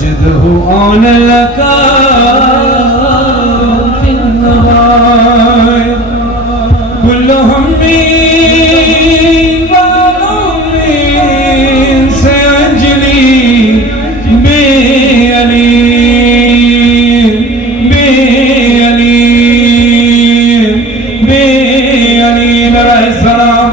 वजदहु आन लका फिन्नहार कुल्लुहुम से अंजलि बेअली बेअली बेअली नाराए सलाम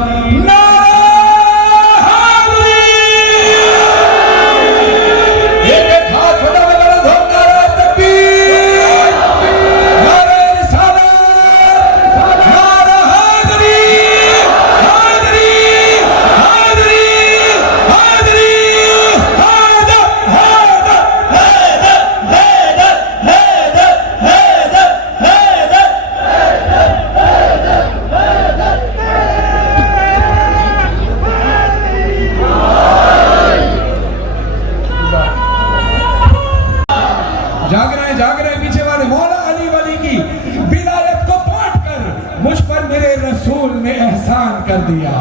जाग रहे पीछे वाले। मौला अली वली की विलायत को पाट कर मुझ पर मेरे रसूल ने एहसान कर दिया।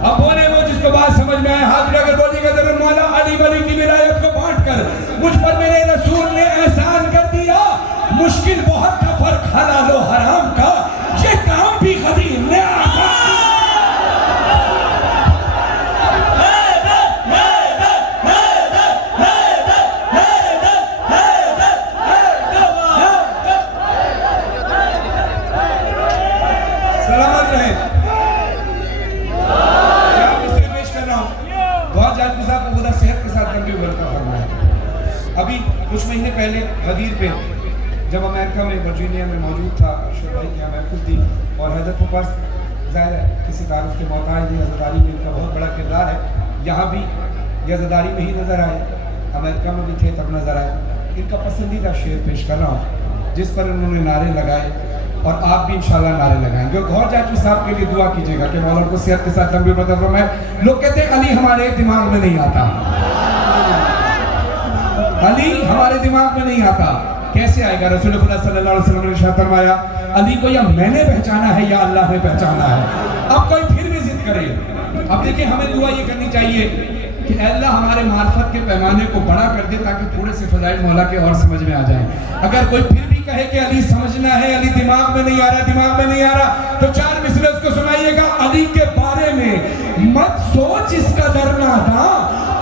अब बोले वो जिसको बात समझ में आए हाथ अगर बोलिएगा जरूर। मौला अली वली की विलायत को पाट कर मुझ पर मेरे रसूल ने एहसान कर दिया। मुश्किल बहुत था फर्क हलाल और हराम का, ये काम भी खदीम ने अभी कुछ महीने पहले गदीर पे जब अमेरिका में वर्जीनिया में मौजूद था, अरशद भाई की यहाँ महफिल थी और हैदर के पास ज़ाहिर है किसी तारुफ के मोहताज नहीं, अज़ादारी में इनका बहुत बड़ा किरदार है। यहाँ भी ये अज़ादारी में ही नज़र आए, अमेरिका में भी थे तब नज़र आए। इनका पसंदीदा शेर पेश कर रहा हूँ जिस पर उन्होंने नारे लगाए और आप भी इंशाल्लाह नारे लगाएंगे। और गौर जाफरी साहब के लिए दुआ कीजिएगा कि मौला उनको सेहत के साथ लंबी उम्र अता फरमाए। लोग कहते हैं अली हमारे दिमाग में नहीं आता, अली हमारे दिमाग में नहीं आता। कैसे आएगा? रसूलुल्लाह सल्लल्लाहु अलैहि वसल्लम ने इरशाद फरमाया अली को या मैंने पहचाना है या अल्लाह ने पहचाना है। अब कोई फिर भी जिद करे। अब देखिए हमें दुआ ये करनी चाहिए कि अल्लाह हमारे मार्फत के पैमाने को बड़ा कर दे ताकि थोड़े से फजाइल मौला के और समझ में आ जाए। अगर कोई फिर भी कहे कि अली समझना है, अली दिमाग में नहीं आ रहा, दिमाग में नहीं आ रहा, तो चार मिसरे उसको सुनाइएगा। अली के बारे में मत सोच इसका डरना था,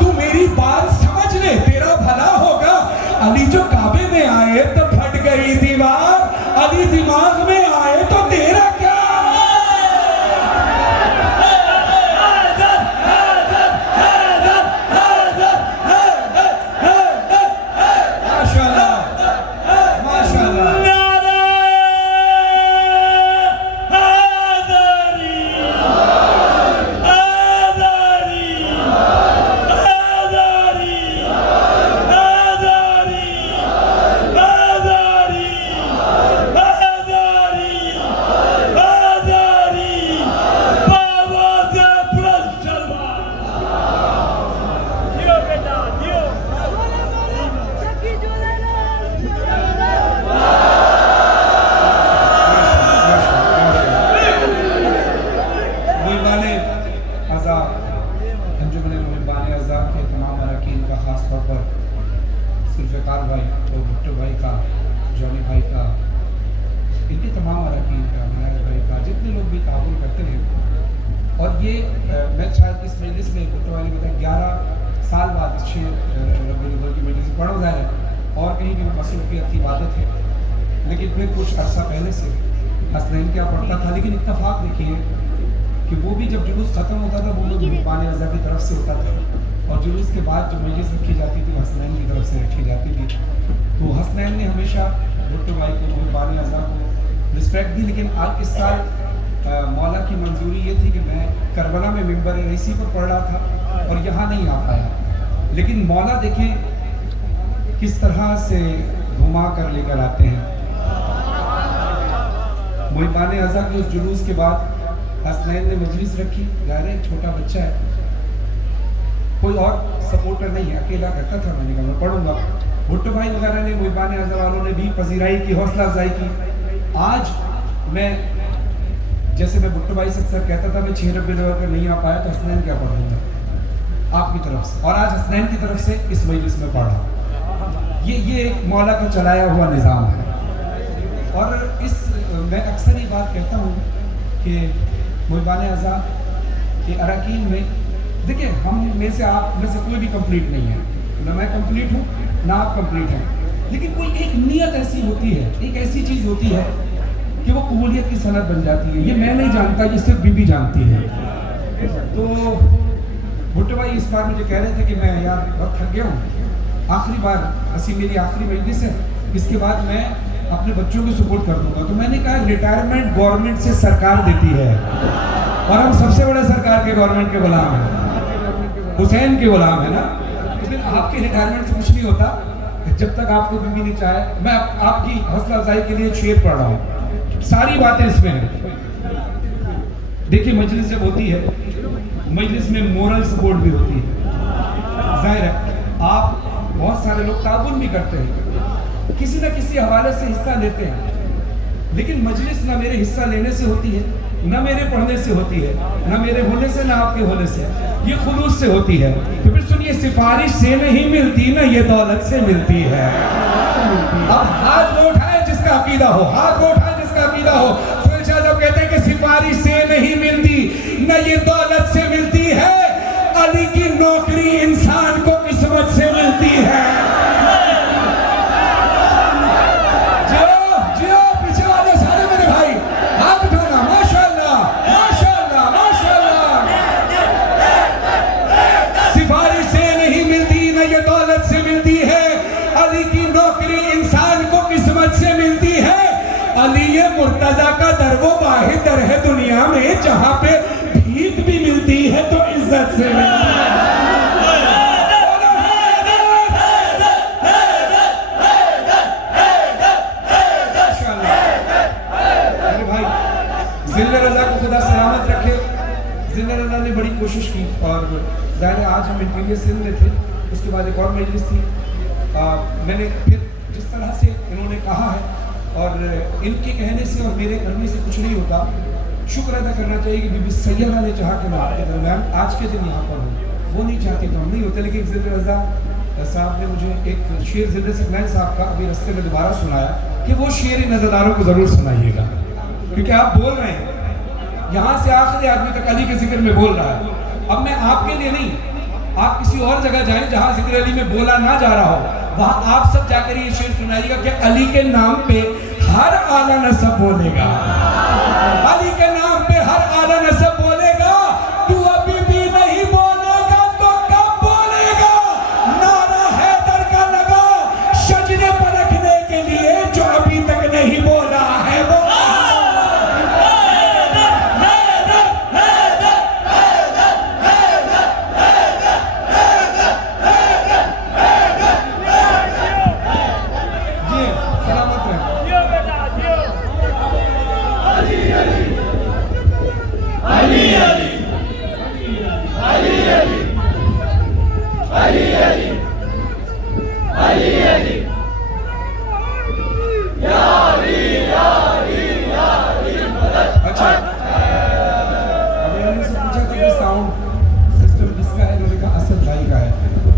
तू मेरी बात समझ ले तेरा भला होगा। अली जो काबे में आए तो फट गई दीवार, अली दिमाग में आए तो तेरा क्या। जुल्फ़िकार भाई और भुट्टो भाई का, जॉनी भाई का, इनके तमाम अरकान का, मनायर भाई का, जितने लोग भी ताउन करते हैं। और ये मैं शायद इस मजलिस में भुट्टो भाई ने बताया 11 साल बाद इस शेर रब्बुल की मजलिस पढ़ो ज़ाहिर है और कहीं भी मसरूफ़ियत की इबादत है। लेकिन फिर कुछ अर्सा पहले से हसनैन क्या पढ़ता था, लेकिन इत्तफाक देखिए कि वो भी जब जुलूस ख़त्म होता था वो लोग मेहमान रज़ा की तरफ से होता था और जुलूस के बाद जो मजलिस रखी जाती थी हसनैन की तरफ से रखी जाती थी। तो हसनैन ने हमेशा भुट्टो भाई को, मेहमान रज़ा को रिस्पेक्ट दी। लेकिन आज इस साल मौला की मंजूरी ये थी कि मैं करबला में मिंबर रईसी पर पढ़ रहा था और यहाँ नहीं आ पाया। लेकिन मौला देखें किस तरह से घुमा कर लेकर आते हैं। मेहमान रज़ा के उस जुलूस के बाद हसनैन ने मजलिस रखी, ज़ाहिर है छोटा बच्चा है, कोई और सपोर्टर नहीं है, अकेला करता था। मैंने कहा मैं पढ़ूंगा। भुट्टो भाई वगैरह ने, मेहमान रज़ा वालों ने भी पजीराई की, हौसला अफजाई की। आज मैं जैसे मैं भुट्टो भाई से अक्सर कहता था मैं 6 रबी अव्वल पर नहीं आ पाया तो हसनैन क्या पढ़ दूंगा। आपकी तरफ से और आज हसनैन की तरफ से इस मजलिस में पढ़ा। ये एक मौला का चलाया हुआ निज़ाम है। और मैं अक्सर ये बात कहता हूँ कि मुहिबान अज़ा के अरकान में, देखिए हम में से आप में से कोई भी कंप्लीट नहीं है, ना मैं कंप्लीट हूँ ना आप कंप्लीट हैं, लेकिन कोई एक नीयत ऐसी होती है, एक ऐसी चीज़ होती है कि वो कबूलियत की सनद बन जाती है। ये मैं नहीं जानता, ये सिर्फ बीबी जानती है। तो भुट्टो भाई इस बार मुझे कह रहे थे कि मैं यार बहुत थक गया हूँ, आखिरी बार हंसी मेरी आखिरी मजलिस है, इसके बाद मैं अपने बच्चों को सपोर्ट कर दूंगा। तो मैंने कहा रिटायरमेंट गवर्नमेंट से सरकार देती है और हम सबसे बड़े सरकार के गवर्नमेंट के गुलाम हैं, हुसैन के गुलाम है ना। तो फिर आपके रिटायरमेंट से कुछ नहीं होता जब तक आपको बीवी नहीं चाहे। मैं आपकी हौसला अफजाई के लिए शेर पढ़ रहा हूँ, सारी बातें इसमें हैं। देखिए मजलिस जब होती है, मजलिस में मोरल सपोर्ट भी होती है। जाहिर है आप बहुत सारे लोग ताउन भी करते हैं, किसी न किसी हवाले से हिस्सा लेते हैं, लेकिन मजलिस ना मेरे हिस्सा लेने से होती है, ना मेरे पढ़ने से होती है, ना मेरे होने से, ना आपके होने से, ये खुलूस से होती है। तो फिर सुनिए, सिफारिश से नहीं मिलती ना, ये दौलत से मिलती है। अब हाथ वो उठाए जिसका अकीदा हो, हाथ वो उठाए जिसका अकीदा हो। जब कहते हैं कि सिफारिश से नहीं मिलती ना, ये दौलत से मिलती है। अली की नौकरी इंसान को किस्मत से मिलती है। जियो पीछे वाले सारे मेरे भाई, हाथ उठाना, माशाअल्लाह माशाअल्लाह माशाअल्लाह। सिफारिश से नहीं मिलती ना, ये दौलत से मिलती है। अली की नौकरी इंसान को किस्मत से मिलती है। अली ये मुर्तजा का दर वो वाहिद दर है दुनिया में जहां पे भीख भी मिलती है तो इज्जत से मिलती है। अरे भाई, जिल्ले रजा को खुदा सलामत रखे। जिल्ले रजा ने बड़ी कोशिश की और ज़ाहिर आज हम इंटीरियर सिंध में थे, उसके बाद एक और मजलिस थी। मैंने फिर जिस तरह से इन्होंने कहा है और इनके कहने से और मेरे करने से कुछ नहीं होता, शुक्र अदा करना चाहिए कि बीबी सैयदा ने चाहा कि मैं आपके दरम्यान आज के दिन यहाँ पर हूँ। वो नहीं चाहती तो हम नहीं होते। लेकिन ज़िल्ले रज़ा साहब ने मुझे एक शेर ज़िल्ले सकलैन साहब का अभी रास्ते में दोबारा सुनाया कि वो शेर नज़रदारों को ज़रूर सुनाइएगा, क्योंकि आप बोल रहे हैं यहाँ से आखिरी आदमी तक अली के जिक्र में बोल रहा है। अब मैं आपके लिए नहीं, आप किसी और जगह जाएं जहां जिक्र अली में बोला ना जा रहा हो, वहां आप सब जाकर ये शेर सुनाइएगा कि अली के नाम पे हर आला नसब बोलेगा, अली के नाम पे हर आला नसब बोलेगा। तू अभी भी नहीं बोलेगा तो कब बोलेगा? नारा हैदर का लगा सजदे पर रखने के लिए, जो अभी तक नहीं बोला है वो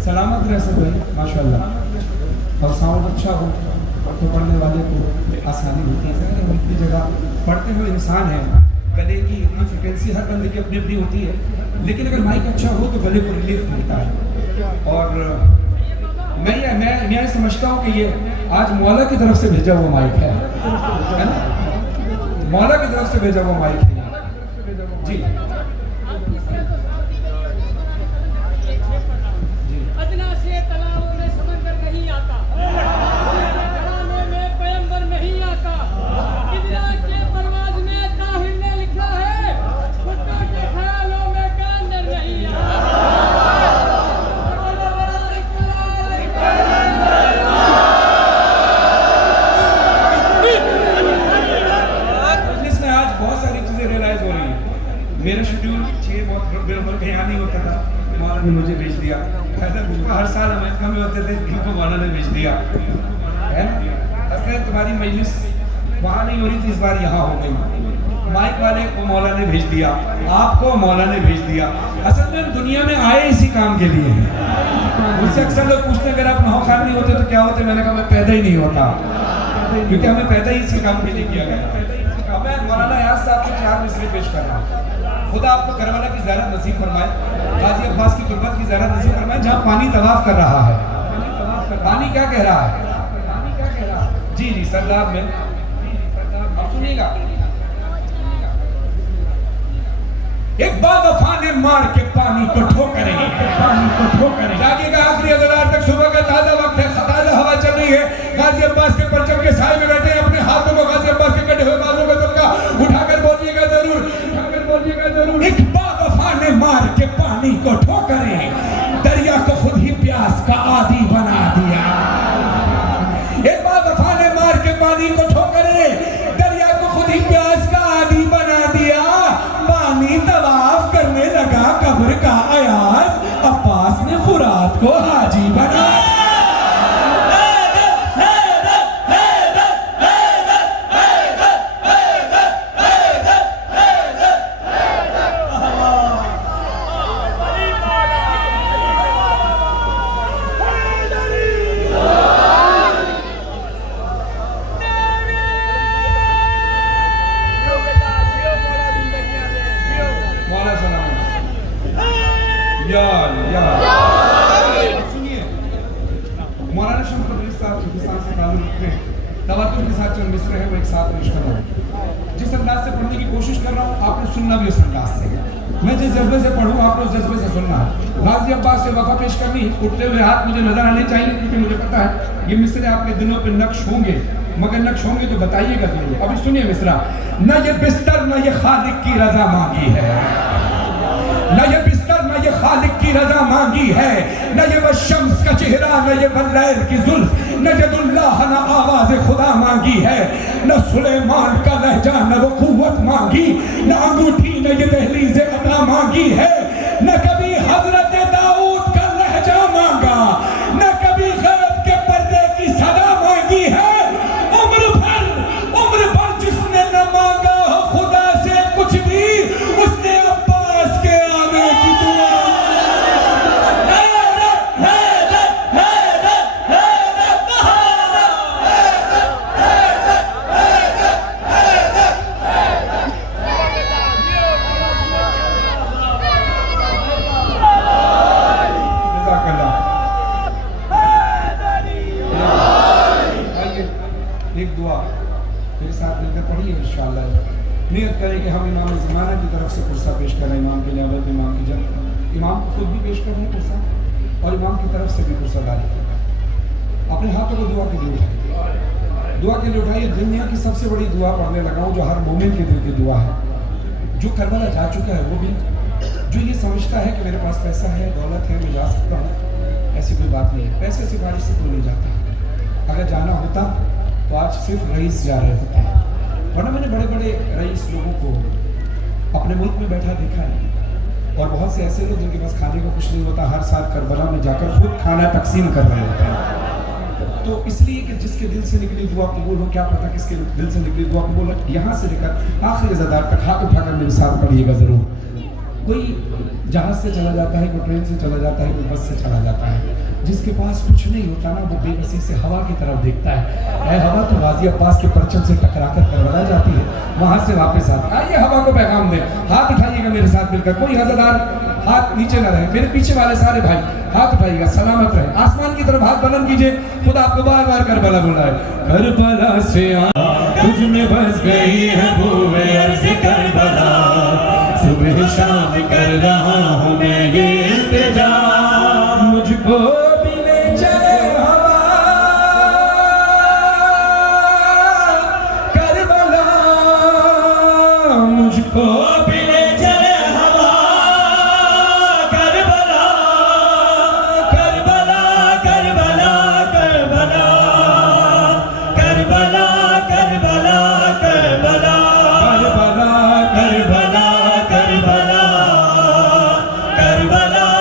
सलामत रह सके माशाल्लाह। और साउंड अच्छा हो तो पढ़ने वाले को आसानी होती है। हम इतनी जगह पढ़ते हुए इंसान हैं, गले की इतनी फ्रिक्वेंसी हर बंदे की अपनी अपनी होती है, लेकिन अगर माइक अच्छा हो तो गले को रिलीफ मिलता है। और मैं समझता हूँ कि ये आज मौला की तरफ से भेजा हुआ माइक है ना, मौला की तरफ से भेजा हुआ माइक है जी। मेरा शेड्यूल 6 बहुत बिल्कुल यहाँ नहीं होता था, मौला ने मुझे भेज दिया। हर साल अमेरिका में होते थे, इनको मौला ने भेज दिया है ना। असल तुम्हारी मजलिस वहाँ नहीं हो रही थी, इस बार यहाँ हो गई। माइक वाले को मौला ने भेज दिया, आपको मौला ने भेज दिया। असल में हम दुनिया में आए इसी काम के लिए हैं। मुझसे अक्सर लोग पूछते हैं अगर आप नौखान नहीं होते तो क्या होते? मैंने कहा मैं पैदा ही नहीं होता, क्योंकि हमें पैदा ही इसी काम के लिए किया गया। मैं मौलाना याद साहब के 4 मिसरे पेश कर रहा हूँ। खुदा आपको करबला की ज़ियारत नसीब फरमाए, गाजी अब्बास की तुर्बत की ज़ियारत नसीब फरमाए, जहाँ पानी तवाफ कर रहा है। पानी क्या कह रहा है? जी जी सरदार में अब सुनिएगा। एक बार वफा ने मार के पानी को ठोकरेंगे, जागिएगा आखिरी अज़लार तक। सुबह का ताजा वक्त है, ताजा हवा चल रही है। गाजी अब्बास के परचम के साए में बैठे हैं, अपने हाथों को गाजी अब्बास के कटे हुए बाजू में सबका उठाकर बोलिएगा जरूर, उठाकर बोलिएगा जरूर। एक बार वफा ने मार के पानी को ठोकरे, दरिया को खुद ही प्यास का आदी बना दिया। एक बार वफा ने मार के पानी को ठोकरे, दरिया को खुद ही प्यास का आदी बना दिया। पानी तवाफ करने लगा कब्र का अयाज, अब्बास ने फुरात को हाजी बना। मौलाना शम्स तबरेज़ी साहब हिंदुस्तान से ताल्लुक़ रखते हैं, तवज्जुह के साथ जो मिसरे हैं वो एक साथ पेश कर रहा हूँ। जिस अंदाज से पढ़ने की कोशिश कर रहा हूँ आपने सुनना भी उस अंदाज से। मैं जिस जज्बे से पढ़ूँ आपने उस जज्बे से सुनना है। गाजी अब्बास से वफ़ा पेश करनी, उठते हुए हाथ मुझे नजर आने चाहिए, क्योंकि मुझे पता है ये मिसरे आपके दिलों पर नक्श होंगे, मगर नक्श होंगे तो बताइएगा जरूर। अभी सुनिए मिसरा। न ये बिस्तर न ये खालिक की रजा मांगी है, न ये बिस्तर न ये खालिक की रजा मांगी है, न ये वह शम्स का चेहरा न ये वल्लैल की जुल्फ, न यदुल्लाह न आवाज़ खुदा मांगी है, न सुलेमान का लहजा न वो कुव्वत मांगी, न अंगूठी न ये दहलीज़ अता मांगी है, न कभी हजरत दाऊद का लहजा मांगा, न कभी गैब के पर्दे की सदा मांगी है। उम्र भर जिसने न मांगा हो खुदा से कुछ भी, उसने अब्बास के आने की दुआ। एक दुआ मेरे साथ मिलकर पढ़िए इंशाअल्लाह। नियत करें कि हम इमाम ज़माना की तरफ से कुर्सा पेश करें, इमाम के लिए इमाम की जन्नत, इमाम खुद भी पेश कर रहे हैं कुर्सा और इमाम की तरफ से भी कुर्सा डाली करें। अपने हाथों को दुआ के लिए उठाइए, दुआ के लिए उठाइए। दुनिया की सबसे बड़ी दुआ पढ़ने लगा हूँ जो हर मोमिन के दिल की दुआ है, जो करबला जा चुका है वो भी, जो ये समझता है कि मेरे पास पैसा है, दौलत है, मैं जा सकता हूँ। ऐसी कोई बात नहीं है, पैसे सिफारिश से कोई नहीं जाता। अगर जाना होता तो आज सिर्फ रईस जा रहे होते हैं, वरना मैंने बड़े बड़े रईस लोगों को अपने मुल्क में बैठा देखा है, और बहुत से ऐसे लोग जिनके पास खाने को कुछ नहीं होता, हर साल करबला में जाकर खुद खाना तकसीम कर रहे होते हैं। तो इसलिए कि जिसके दिल से निकली दुआ कबूल हो, क्या पता किसके दिल से निकली दुआ कबूल हो। यहाँ से लेकर आखिरी ज़दार तक हाथ उठाकर मेरे साथ पढ़िएगा ज़रूर। कोई जहाज़ से चला जाता है, कोई ट्रेन से चला जाता है, कोई बस से चला जाता है, जिसके पास कुछ नहीं होता ना, वो बेबसी से हवा की तरफ देखता है। हवा तो गाजी अब्बास के परचम से टकराकर करबला जाती है, वहां से वापस आती है। आइए हवा को पैगाम दे, हाथ उठाइएगा मेरे साथ मिलकर। कोई हज़रदार हाथ नीचे ना रहे, मेरे पीछे वाले सारे भाई हाथ उठाइएगा, सलामत रहे। आसमान की तरफ हाथ बुलंद कीजिए, खुदा आपको बार बार करबला बुलाए। करबला से तुझ में बस गई है बूए अर्ज़ करबला, सुबह शाम कर रहा हूँ मैं ये इल्तिजा, मुझको भी ले चले हवा करबला, मुझको भी ले चले हवा Karbala, Karbala Karbala Karbala Karbala Karbala Karbala Karbala Karbala Karbala Karbala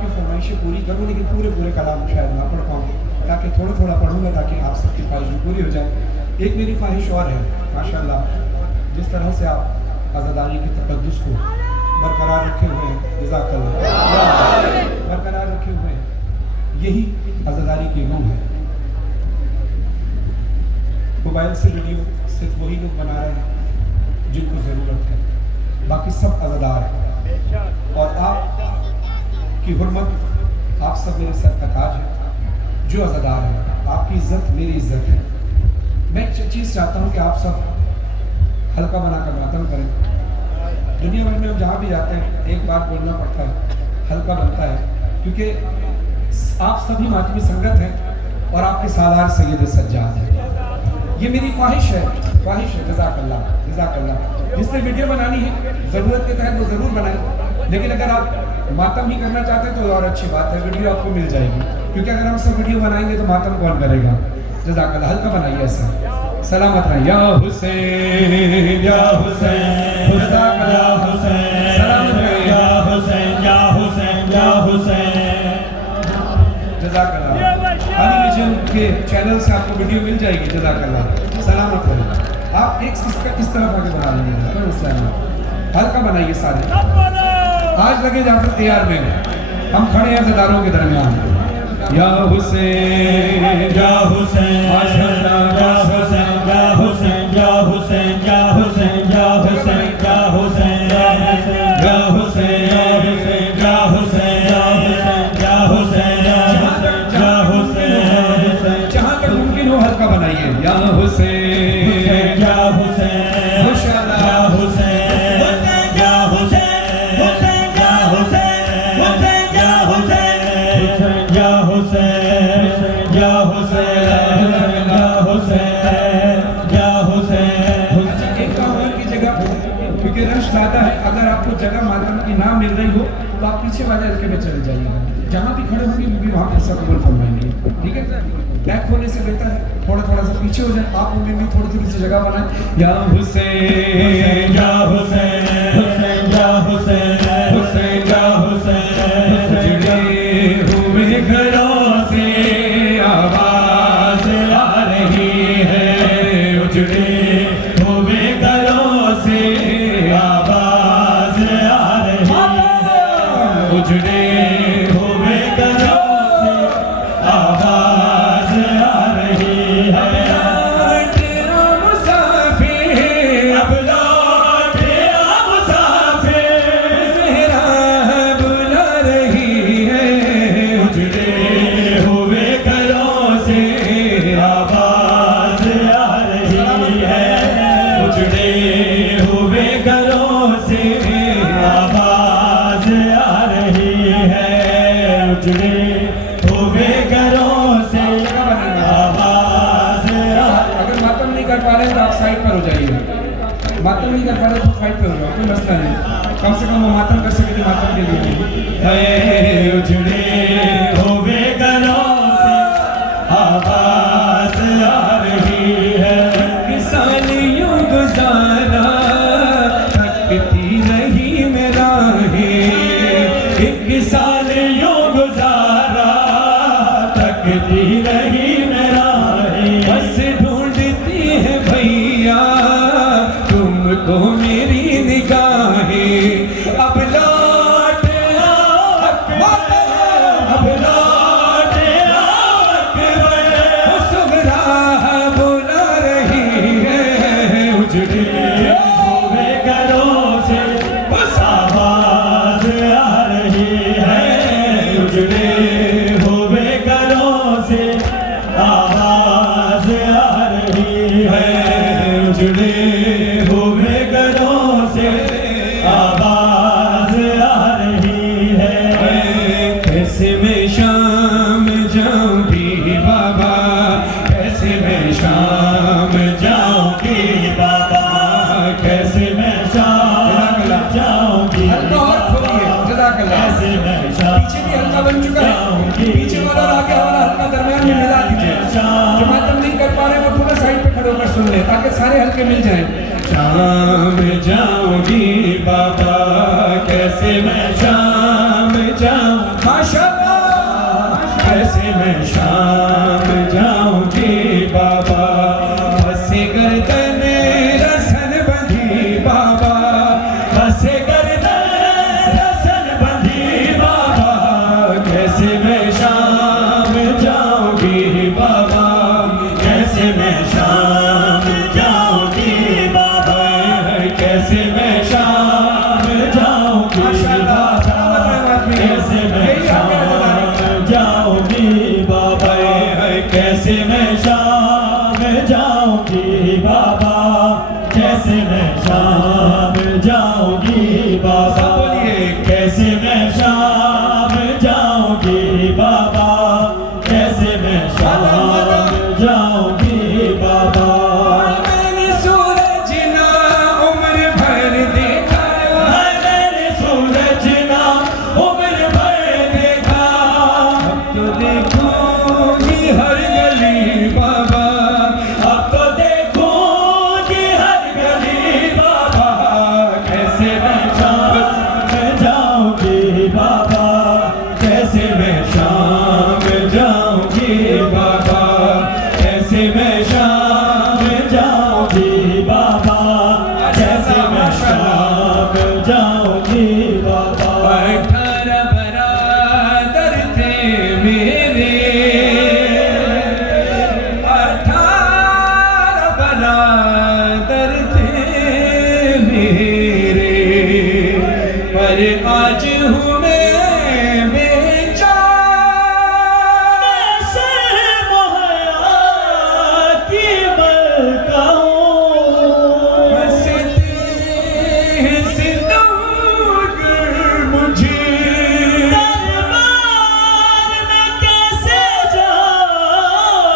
आपकी फरमाइशें पूरी करूँ, लेकिन पूरे कलाम शायद ना पढ़ पाऊँ, ताकि थोड़ा पढ़ूँगा ताकि आप सबकी ख्वाहिश भी पूरी हो जाए। एक मेरी ख्वाहिश और है, माशाअल्लाह, जिस तरह से आप आज़ादारी के तक़द्दुस को बरकरार रखे हुए हैं, जज़ाकल्लाह, बरकरार रखे हुए हैं, यही आज़ादारी की रूह है। मोबाइल से वीडियो सिर्फ वही लोग बना रहे हैं जिनको ज़रूरत है, बाकी सब आज़ादार हैं। और आपकी हुर्मत, आप सब मेरे सर का ताज है। जो आज़ादार है, आपकी इज़्ज़त मेरी इज़्ज़त है। मैं एक चीज़ चाहता हूँ कि आप सब हल्का बनाकर मातम करें। दुनिया भर में हम जहाँ भी जाते हैं एक बात बोलना पड़ता है, हल्का बनता है, क्योंकि आप सभी मातमी संगत हैं और आपके सालार सैयद सज्जाद हैं। ये मेरी ख्वाहिश है, जज़ाकल्लाह। जिसने वीडियो बनानी है ज़रूरत के तहत वो ज़रूर बनाए, लेकिन अगर आप मातम ही करना चाहते हैं तो और अच्छी बात है, वीडियो आपको मिल जाएगी, क्योंकि अगर हम सब वीडियो बनाएंगे तो मातम कौन करेगा। जज़ाकल्लाह, हल्का बनाइए ऐसा। सलामत रहे। या हुसैन या हुसैन, या हुसैन, सलामत रहे। या हुसैन या हुसैन या हुसैन। जज़ाकल्लाह। अली विजन के चैनल से आपको वीडियो मिल जाएगी। जज़ाकल्लाह, सलामत रहे। आप एक इस तरफ आगे बढ़ा लीजिए, कोई मसला नहीं, हल्का बनाइए सारे। आज लगे जाफर तैयार में, हम खड़े हैं ज़दारों के दरमियान। या हुसैन या हुसैन, माशाअल्लाह, या हुसैन या हुसैन या हुसैन या हुसैन या हुसैन या हुसैन या हुसैन या हुसैन या हुसैन या हुसैन या हुसैन या हुसैन या हुसैन, जहाँ तक मुमकिन हो हल्का बनाइए। या हुसैन या हुसैन, माशाअल्लाह, या हुसैन या हुसैन, हुसैन या हुसैन, हुसैन या हुसैन, या हुसैन या हुसैन या हुसैन या हुसैन। एक काम और कीजिएगा, क्योंकि रश ज़्यादा है, अगर आपको जगह मातम की ना मिल रही हो तो आप पीछे वाले हल्के में चले जाइएगा, जहाँ भी खड़े होंगे भी वहाँ पर सब कबूल फरमाएंगे, ठीक है। बैक होने से बेहतर है थोड़ा सा पीछे हो जाए, आप उनमें भी थोड़ी सी जगह बनाए। या हुसैन या हुसैन, हुसैन या हुसैन, हुसैन या हुसैन, उजड़े हुए घरों से आवाज़ आ रही है, उजड़े हुए घरों से आवाज़ आ रही है, उजड़े हुए घरों से आवाज़ आ रही है। अब मुसाफिर, अब लौट आ मुसाफिर, ज़हरा बुला रही है, उजड़े हुए घरों से आवाज़ आ रही है, उजड़े हुए घरों से आवाज़ आ रही है, उजड़े हुए घरों से आवाज़। अगर मातम नहीं कर पा रहे तो आप साइड पर हो जाइए, मातम नहीं कर पा रहे तो साइड पर हो जाओ, कोई मसला नहीं, कम से कम वो मातम कर सके तो मातम के लिए है। उजड़े हुए घरों से आवाज़ आ रही है, साल यूं गुज़ारा थकती रही मेरा है, एक साल यूं गुज़ारा थकती रही मेरा है, बस ढूंढती है भैया तुमको मेरी निगाहें, अब लौट आओ अकबर, अब लौट आओ अकबर, सुगरा बुला रही है, उजड़े हुए घरों से बस आवाज़ आ रही है, उजड़े हुए घरों से आवाज़ आ रही है, उजड़े हुए घरों से आवाज़ आ रही है। कैसे मैं शाम जाऊंगी बाबा, कैसे मैं शाम जाऊंगी बाबा, कैसे मैं शाम जाऊंगी, कैसे मैं पीछे भी हल्का बन चुका है, पीछे वाला और आगे वाला हल्का दरमियान में मिला दीजिए। जो मातम नहीं कर पा रहे वो थोड़ा साइड पे खड़े होकर सुन ले, ताकि सारे हल्के मिल जाएं। शाम जाऊंगी बाबा, कैसे मैं शाम जाऊं, मैं शाम जाऊंगी बाबा, कैसे मैं शाम जाऊंगी बाबा, कैसे मैं शाम जाऊंगी बाबा, कैसे मैं शाम जाऊंगी बाबा, कैसे मैं शाम जाऊंगी बाबा, कैसे मैं शाम जाऊंगी बाबा, कैसे मैं शाम जाऊंगी बाबा। मैंने सूरज ना उम्र भर देखा, मैंने सूरज ना उम्र भर देखा, अब तो देखूंगी हर गली बाबा, अब तो देखूंगी हर गली बाबा, कैसे मैं शाम जाऊंगी बाबा, कैसे मैं शाम जाऊंगी बाबा, कैसे मैं शाम जाऊंगी बाबा, कैसे मैं शाम जाऊंगी बाबा। 18 बरादर थे मेरे, 18 बरादर थे मेरे, पर आज हूँ मैं बेचार। ऐसे मोहया की मलका हूँ, हंसते हैं सितमगर मुझे, दरबार में कैसे जाऊंगी,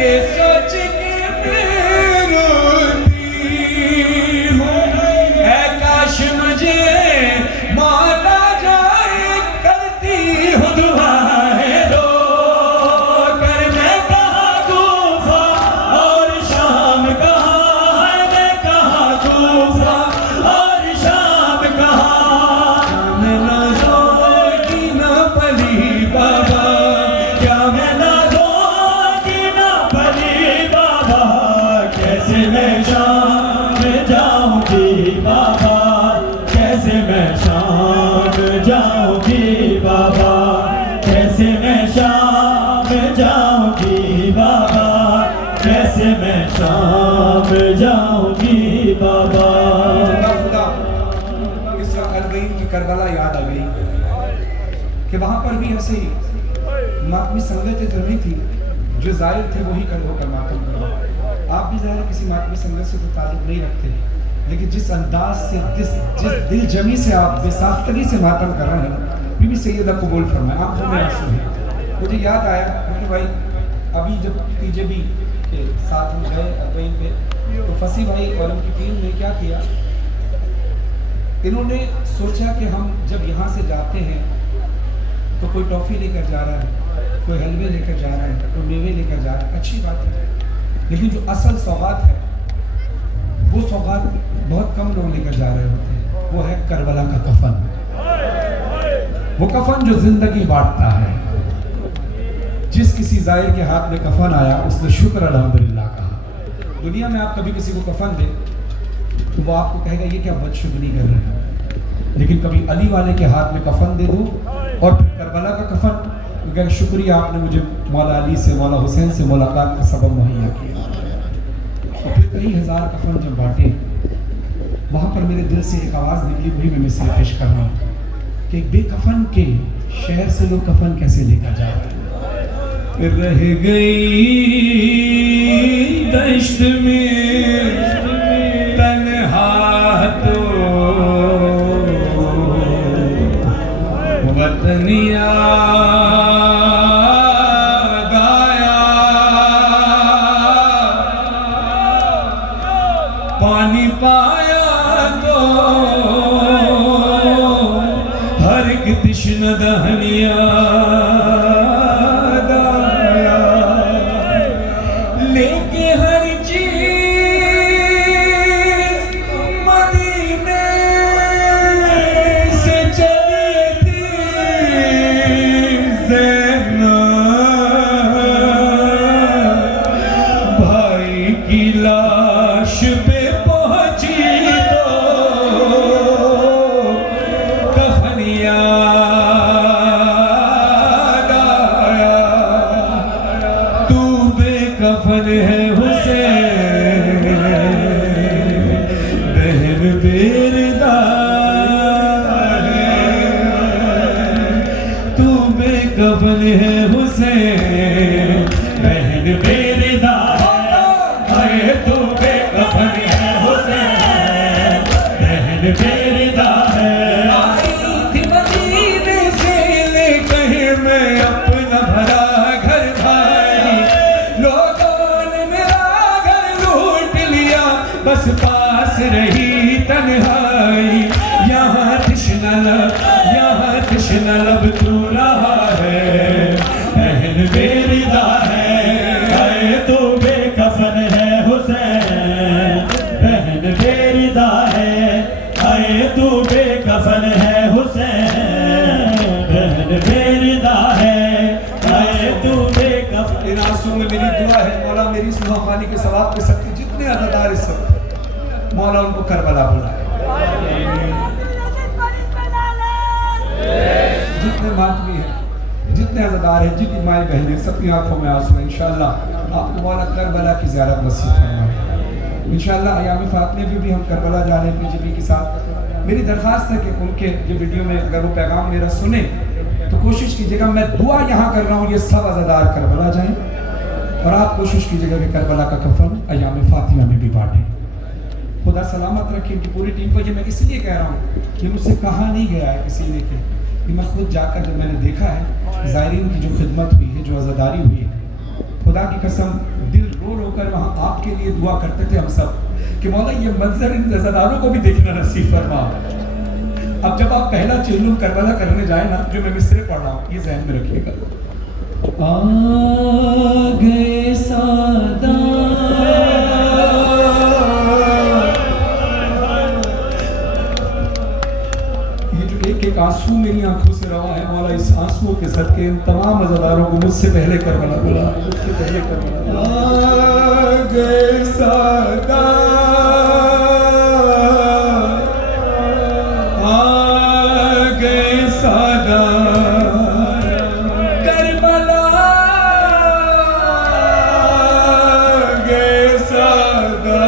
ये सोच के मैं रोती हूँ, ऐ काश मुझे मारा जाए, करती हूँ दुआएं रो कर। मैं कहाँ तूफा और शाम कहाँ है, मैं कहाँ तूफा और शाम कहाँ, मैं नाज़ों ना पली बाबा, क्या मैं नाज़ों ना पली बाबा, कैसे मैं शाम जाऊंगी बाबा, कैसे मैं शाम जाऊंगी बाबा, कैसे मैं शाम जाऊंगी बाबा, कैसे मैं शाम जाऊंगी बाबा। खुदा इस वक्त अलगई की करबला याद आ गई कि वहां पर भी ऐसे ही मातमी संगतें तो नहीं थी, जो जाहिर थे वही कर होकर मातम करो। आप भी जाहिर किसी मातमी संगत से तो ताल्लुक नहीं रखते, लेकिन जिस अंदाज से जिस दिल जमी से आप बेसाख्तगी से मातम कर रहे हैं, बीबी सैयदा कबूल फरमाए, आंखों में आंसू हैं। मुझे याद आया कि भाई अभी जब पीजेबी के साथ हम गए अगवई पे, तो फसी भाई और उनकी टीम ने क्या किया, इन्होंने सोचा कि हम जब यहाँ से जाते हैं तो कोई टॉफ़ी लेकर जा रहा है, कोई हलवे लेकर जा रहा है, कोई मेवे लेकर जा रहा है, अच्छी बात है, लेकिन जो असल सौगात है वो सौगात बहुत कम लोग लेकर जा रहे होते हैं, वो है करबला का कफन। वो कफन जो जिंदगी बांटता है। जिस किसी जाहिर के हाथ में कफन आया उसने शुक्र अल्हम्दुलिल्लाह कहा। दुनिया में आप कभी किसी को कफन दे तो वो आपको कहेगा ये क्या बदशुगनी कर रहे हैं, लेकिन कभी अली वाले के हाथ में कफन दे दो और फिर करबला का कफन, तो कहेगा शुक्रिया आपने मुझे मौला अली से, मौला हुसैन से मुलाकात का सबब मुहैया किया। और फिर कई हज़ार कफन जब बांटे, वहाँ पर मेरे दिल से एक आवाज़ निकली, वही मैं मिसरे पेश कर रहा हूँ कि एक बेकफन के शहर से लोग कफन कैसे लेकर जा रहे हैं। रह गई दश्त में तन्हा तो वतन याद आया, पानी पाया तो हर एक तिश्न दहनिया लेके हर चीज मदीने से चली थी ज़ैनब, भाई की लाश पे पहुंची तो कफन याद कफन है हुसैन, बहन बेरिदा है, तू बेकफन है हुसैन, बहन बेरिदा है, तू बेकफन है हुसैन, बहन बेरिदा है। आई थी मदीने से लेकर मैं अपना भरा घर भाई, लोगों ने मेरा घर लूट लिया, बस पास रही तन्हाई। यहाँ तृष्णा लब तू रहा है, बहन बेरिदा है, तू बेकफन है हुसैन, बहन बेरिदा है, तू बेकफन है हुसैन, बहन बेरिदा है, तू बेकफन। इन आंसुओं में मेरी दुआ है मौला मेरी इस रूहानी के सवाब के सबके जितने अज़ादार इस वक्त, मौला उनको करबला बुलाए। जितने मातमी हैं, जितने अज़ादार हैं, जितनी माएँ बहनें, सबकी आंखों में आंसू हैं। इंशाअल्लाह आपको मौला करबला की ज़ियारत नसीब फरमाए। इंशाअल्लाह अयाम फातिमे पे भी हम करबला जा रहे हैं पीजीपी के साथ। मेरी दरख्वास्त है कि उनके जो वीडियो में अगर वो पैगाम मेरा सुने तो कोशिश कीजिएगा, मैं दुआ यहाँ कर रहा हूँ, ये सब अज़ादार करबला जाएं, और आप कोशिश कीजिएगा कि करबला का कफन अयाम फातिमा में भी बांटें। खुदा सलामत रखे इनकी पूरी टीम को। ये मैं इसलिए कह रहा हूँ कि मुझसे कहा नहीं गया है किसी ने कि मैं खुद जाकर जब मैंने देखा है ज़ायरीन की जो खिदमत हुई है, जो अज़ादारी हुई है, खुदा की कसम दिल रो रो कर वहाँ आपके लिए दुआ करते थे हम सब कि मौला ये मंजर इन अज़ादारों को भी देखना नसीब फरमा। अब जब आप पहला चिल्लुम करबला करने जाए ना, जो मैं मिसरे पढ़ रहा हूँ, ये ज़हन में रखिएगा। आ गए सादात, एक आंसू मेरी आंखों से रवा है मौला, इस आंसुओं के सदके इन तमाम अज़ादारों को मुझसे पहले करबला बुला, मुझसे पहले करबला। आ गए सादात, आ गए सादात, करबला गए सादात,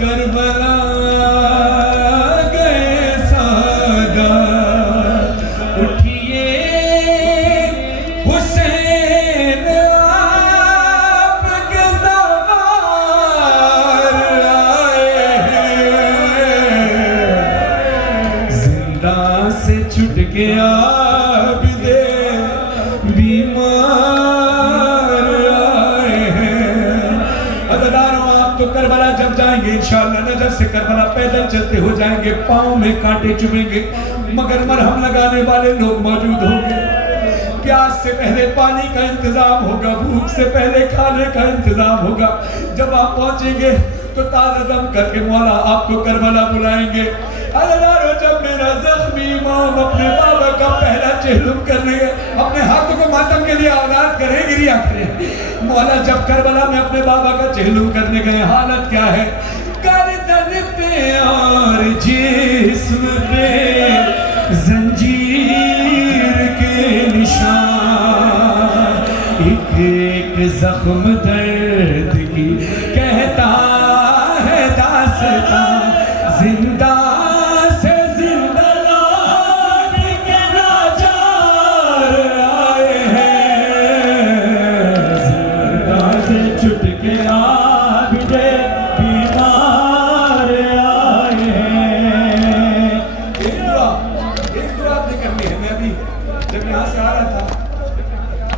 करबला छुट के आबिदे बीमार आए हैं। अज़ादारों आप तो करबला जब जाएंगे इंशाअल्लाह, नजर से करबला पैदल चलते हो जाएंगे, पाँव में कांटे चुभेंगे, मगर मरहम लगाने वाले लोग मौजूद होंगे। प्यास से पहले पानी का इंतजाम होगा, भूख से पहले खाने का इंतजाम होगा। जब आप पहुंचेंगे तो ताज़ा दम करके मौला आपको करबला बुलाएंगे। अज़ादारों जब मेरा ज़ख्मी इमाम अपने बाबा का पहला चिल्लुम करने गए, अपने हाथों को मातम के लिए आज़ाद करें, गिरिया करें। मौला जब करबला में अपने बाबा का चिल्लुम करने गए, हालत क्या है? गर्दन पे और जिस्म पे जंजीर के निशान, एक एक जख्म दर्द की कहता है दास्तां, जिंदा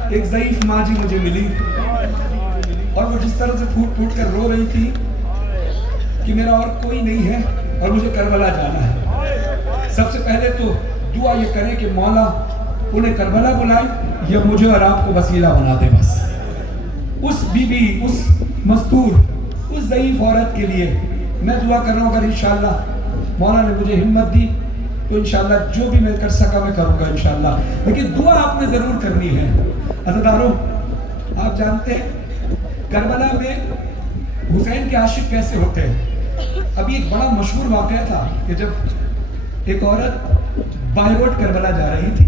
एक ज़ईफ माँ जी मुझे मिली और वो जिस तरह से फूट फूट कर रो रही थी कि मेरा और कोई नहीं है और मुझे करबला जाना है। सबसे पहले तो दुआ ये करें कि मौला उन्हें करबला बुलाए या मुझे और आपको वसीला बना दे। बस उस बीबी, उस मस्तूर, उस ज़ईफ औरत के लिए मैं दुआ कर रहा हूँ। अगर इंशाअल्लाह मौला ने मुझे हिम्मत दी तो इंशाअल्लाह जो भी मैं कर सका मैं करूँगा इंशाअल्लाह, लेकिन दुआ आपने ज़रूर करनी है। अज़ादारों आप जानते हैं करबला में हुसैन के आशिक कैसे होते हैं। अभी एक बड़ा मशहूर वाक़या था कि जब एक औरत बाय रोड करबला जा रही थी,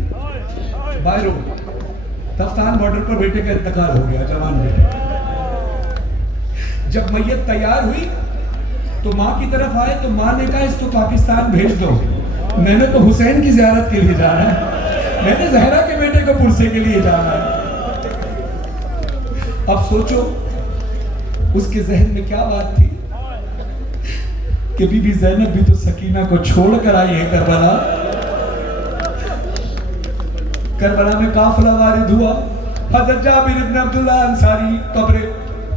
बाय रोड, तफ्तान बॉर्डर पर बेटे का इंतकाल हो गया, जवान बेटे। जब मैयत तैयार हुई तो माँ की तरफ आए तो माँ ने कहा इसको पाकिस्तान भेज दो, मैंने तो हुसैन की ज़ियारत के लिए जाना है, मैंने जहरा के बेटे को पुरसे के लिए जाना है। अब सोचो उसके जहन में क्या बात थी कि बीबी ज़ैनब भी तो सकीना को छोड़ कर आई है करबला। करबला में काफिला वारिद हुआ, हज़रत जाबिर इब्न अब्दुल्ला अंसारी कब्र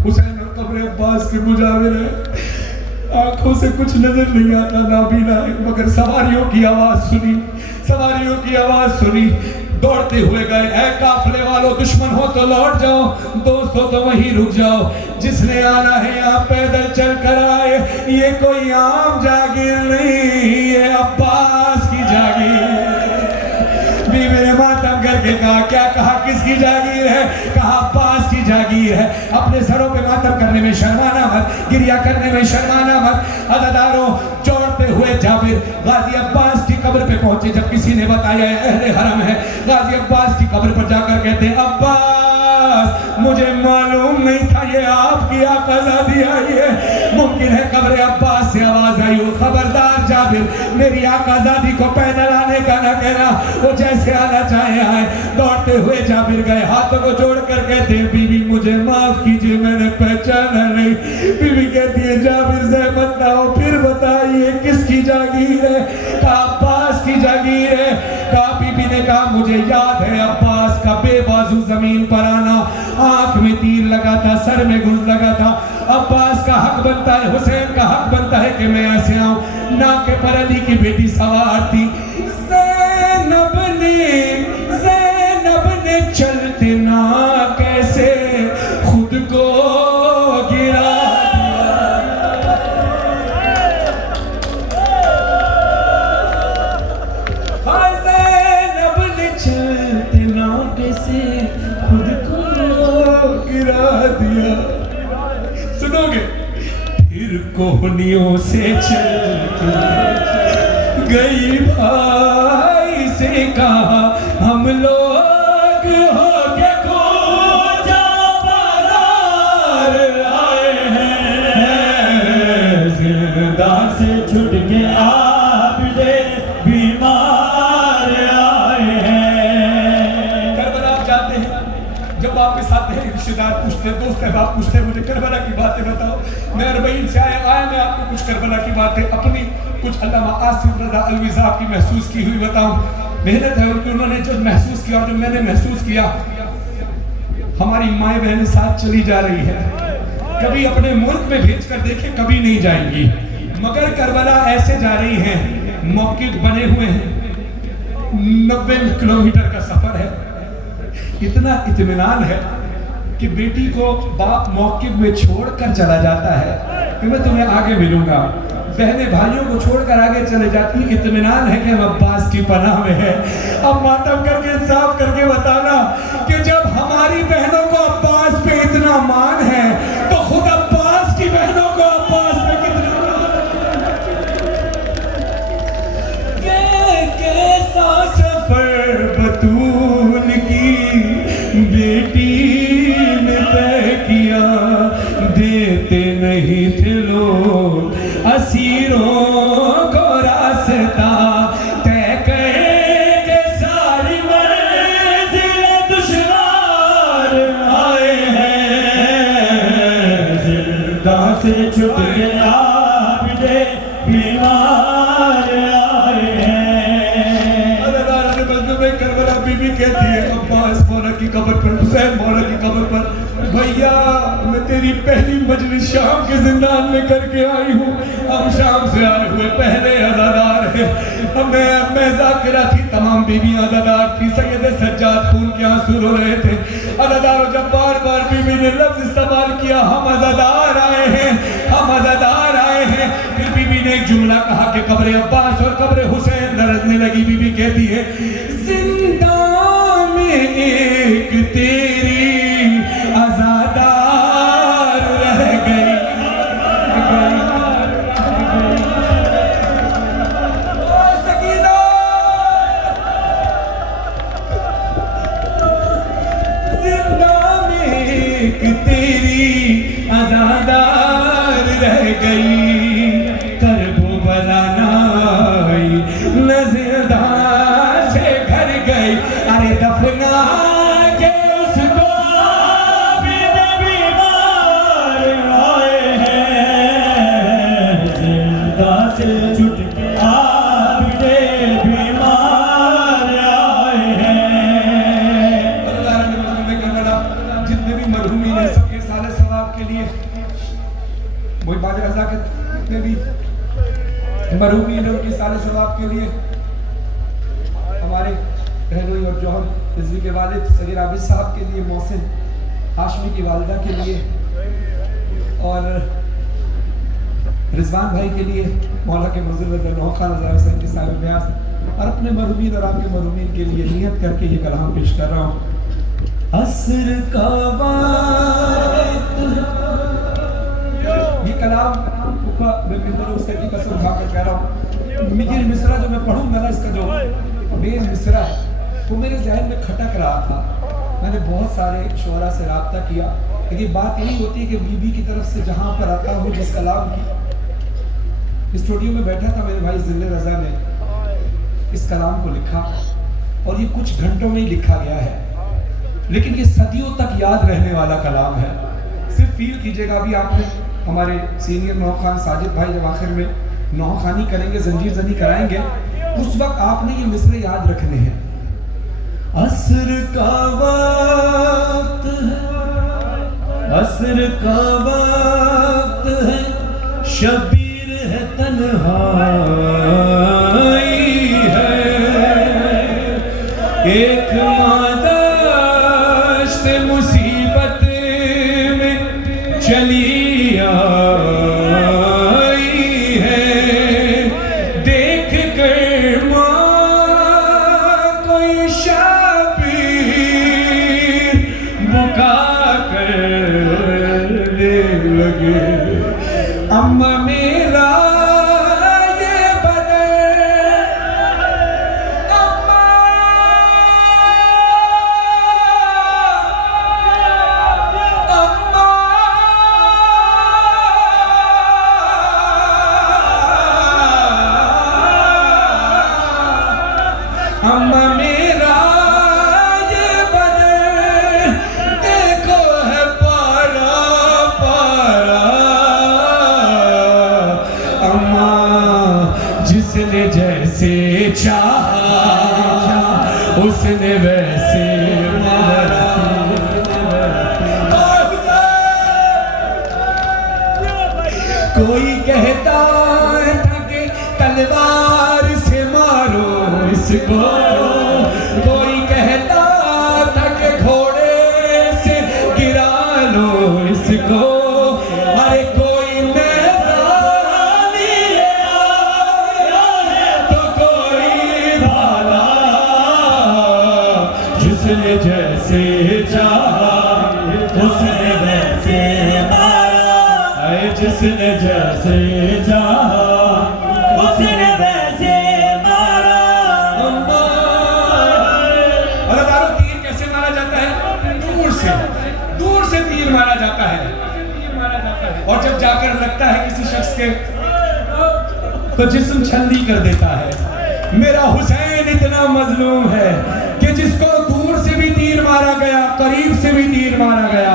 हुसैन और कब्र अब्बास के मुजाविर है। आंखों से कुछ नजर नहीं आता, नाबीना है, मगर सवारियों की आवाज सुनी, सवारियों की आवाज सुनी, दौड़ते हुए गए। ऐ काफिले वालों, दुश्मन हो तो लौट जाओ, दोस्त हो तो वहीं रुक जाओ, जिसने आना है यहाँ पैदल चल कर आए, ये कोई आम जागीर नहीं, ये अब्बास की जागीर। बीवी ने मातम करके कहा, क्या कहा, किसकी जागीर है? कहा अब्बास की जागीर है। अपने सरों पे मातम करने में शर्माना मत, गिरिया करने में शर्माना मत। अज़ादारों, चौड़ते हुए जाबिर गाजी अब्बास की कब्र पे पहुंचे। जब किसी ने बताया अहले हरम है, गाजी अब्बास की कब्र पर जाकर कहते हैं अब्बास, मुझे मालूम नहीं था ये आपकी आकाज़ादी आई है। मुमकिन है कब्र अब्बास से आवाज आई हो, खबरदार जाबिर, मेरी आकाज़ादी को पैदल आने का ना कहना, वो जैसे आना चाहे आए। दौड़ते हुए जाबिर गए, हाथों को जोड़ कर कहते हैं बीवी मुझे माफ कीजिए, मैंने पहचाना नहीं। बीवी कहती है जाबिर ज़हमत ना हो, फिर बताइए किसकी जागीर है? कहा अब्बास की जागीर है। कहा बीबी ने कहा मुझे याद है अब्बास का बेबाजू जमीन पर आना, आंख में तीर लगा था, सर में घुस लगा था। अब्बास का हक बनता है, हुसैन का हक बनता है कि मैं ऐसे आऊं। नाके पर अली की बेटी सवार थी, ज़ैनब ने चलते ना कैसे खुद को गिरा दिया। ज़ैनब ने चलते ना कैसे खुद को गिरा दिया। सुनोगे? फिर कोहनियों से चल गई, भाई से कहा हम लोग हो के खोजा बाजार आए हैं, जिंदा से छुट के आबिदे बीमार आए हैं। करबला आप जाते हैं, जब वापस आते हैं रिश्तेदार पूछते हैं, दोस्त अहबाब पूछते हैं मुझे करबला की बातें बताओ। मैं अरबईन से आया मैं आपको कुछ करबला की बातें अपनी कुछ अल्लामा आसिफ रज़ा अलवी साहब की महसूस की हुई बताऊं। मेहनत है उनकी, उन्होंने जो महसूस किया और जो मैंने महसूस किया। हमारी माएँ बहनें साथ चली जा रही है, कभी अपने मुल्क में भेज कर देखे, कभी नहीं जाएंगी, मगर करबला ऐसे जा रही हैं। मौक़िफ़ बने हुए हैं, 90 किलोमीटर का सफर है। इतना इत्मीनान है कि बेटी को बाप मौक़िफ़ में छोड़कर चला जाता है कि मैं तुम्हें आगे मिलूंगा। बहने भाइयों को छोड़कर आगे चले जाती, इत्मीनान है कि हम अब्बास की पनाह में है। अब मातम करके साफ करके बताना कि जब हमारी बहनों को अब्बास पे इतना मान है तो खुद अब्बास की बहनों को अब्बास पे कितना कैसा सफर बतूल की बेटी ने तय किया, देते नहीं थे लोग असीरों को रास्ता, तय करके सारी मंजिल दुश्वार आए हैं, जिंदा से छुट के आबिदे बीमार आए हैं। करबला बीबी कहती है अब्बास मौला की कब्र पर, हुसैन मौला की कब्र पर, भैया मैं तेरी पहली मजलिस शाम के जिंदान में करके आई हूँ। हम शाम से आए हुए पहले अज़ादार हैं। मैं ज़ाकिरा थी, तमाम बीबियाँ अज़ादार थी। सैयद सज्जाद खून के आंसू रो रहे थे। अज़ादारों जब बार बार बीबी ने लफ्ज़ इस्तेमाल किया हम अज़ादार आए हैं, हम अज़ादार आए हैं, फिर बीबी ने एक जुमला कहा कि कब्र अब्बास और कब्र हुसैन दरसने लगी। बीबी कहती है जिंदा में एक तेरी अज़ादार रह गई। गई करबो बलानाई नजदा से घर गई अरे दफना के उसको बीमार आए हैं जिंदा से छूट के आबिदे बीमार आए हैं। अल्लाह ने करबला जितने भी मरहूमीन हैं सबके साले सवाब के लिए वही बात रज़ा के जितने भी मरहूमीन हैं उनके साले सवाब के लिए हमारे रहनुई और जौहर रिजवी के वालिद सगीर आबिद साहब के लिए मोहसिन हाशमी की वालिदा के लिए और रिजवान भाई के लिए मौला के मुज़िर नौखान हुसैन के साहिब ब्यास और अपने मरहूमीन और आपके मरहूमीन के लिए नियत करके ये कलाम पेश कर रहा हूँ। असर का वक्त ये कलाम मैं उससे की कसम खाकर कह रहा हूँ ये मिसरा जो मैं पढ़ूंगा ना इसका जो मेन मिसरा है वो मेरे जहन में खटक रहा था। मैंने बहुत सारे शुअरा से रब्ता किया लेकिन बात यही होती है कि बीबी की तरफ से जहाँ पर आता हूँ जिस कलाम की स्टूडियो में बैठा था मेरे भाई जिले रजा ने इस कलाम को लिखा और ये कुछ घंटों में ही लिखा गया है लेकिन ये सदियों तक याद रहने वाला कलाम है। सिर्फ फील कीजिएगा अभी आपने हमारे सीनियर नौखान साजिद भाई जब आखिर में नौखानी करेंगे जंजीर जनी कराएंगे उस वक्त आपने ये मिसरे याद रखने हैं। असर का वक्त है असर का वक्त है शबीर है तन्हाई है एक मादाश्त मुसीबत में चली आई है देख कर माँ कोई शाबीर बुका करने लगे अम्मा मेरा ये बदन अम्मा अम्मा अम्मा मेरा ये बदन देखो है पारा पारा अम्मा जिसने जैसे चाहा उसने वैसे मारा। कोई कहता था कि तलवार से मारो इसको कोई कहता था कि घोड़े से गिरा लो इसको अरे कोई मैदान आया है तो कोई भाला जिसने जैसे चाहा उसने वैसे मारा जिसने जैसे चाहा उसने वैसे मारा। तीर कैसे मारा जाता है दूर से तीर मारा जाता है और जब जाकर लगता है किसी शख्स के तो जिस्म छल्ली कर देता है। मेरा हुसैन इतना मजलूम है कि जिसको दूर से भी तीर मारा गया करीब से भी तीर मारा गया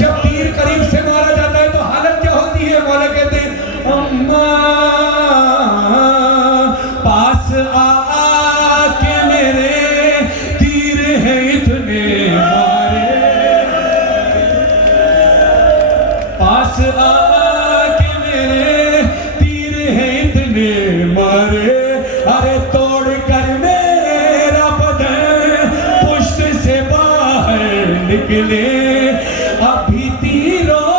जब तीर करीब से मारा जाता है तो हालत क्या होती है मौला कहते हैं अम्मा पास आ के मेरे तीर हैं इतने मारे पास आ के मेरे तीर हैं इतने मारे अरे तोड़ कर मेरा बदन पुष्ट से बाहर निकले अभी तीरों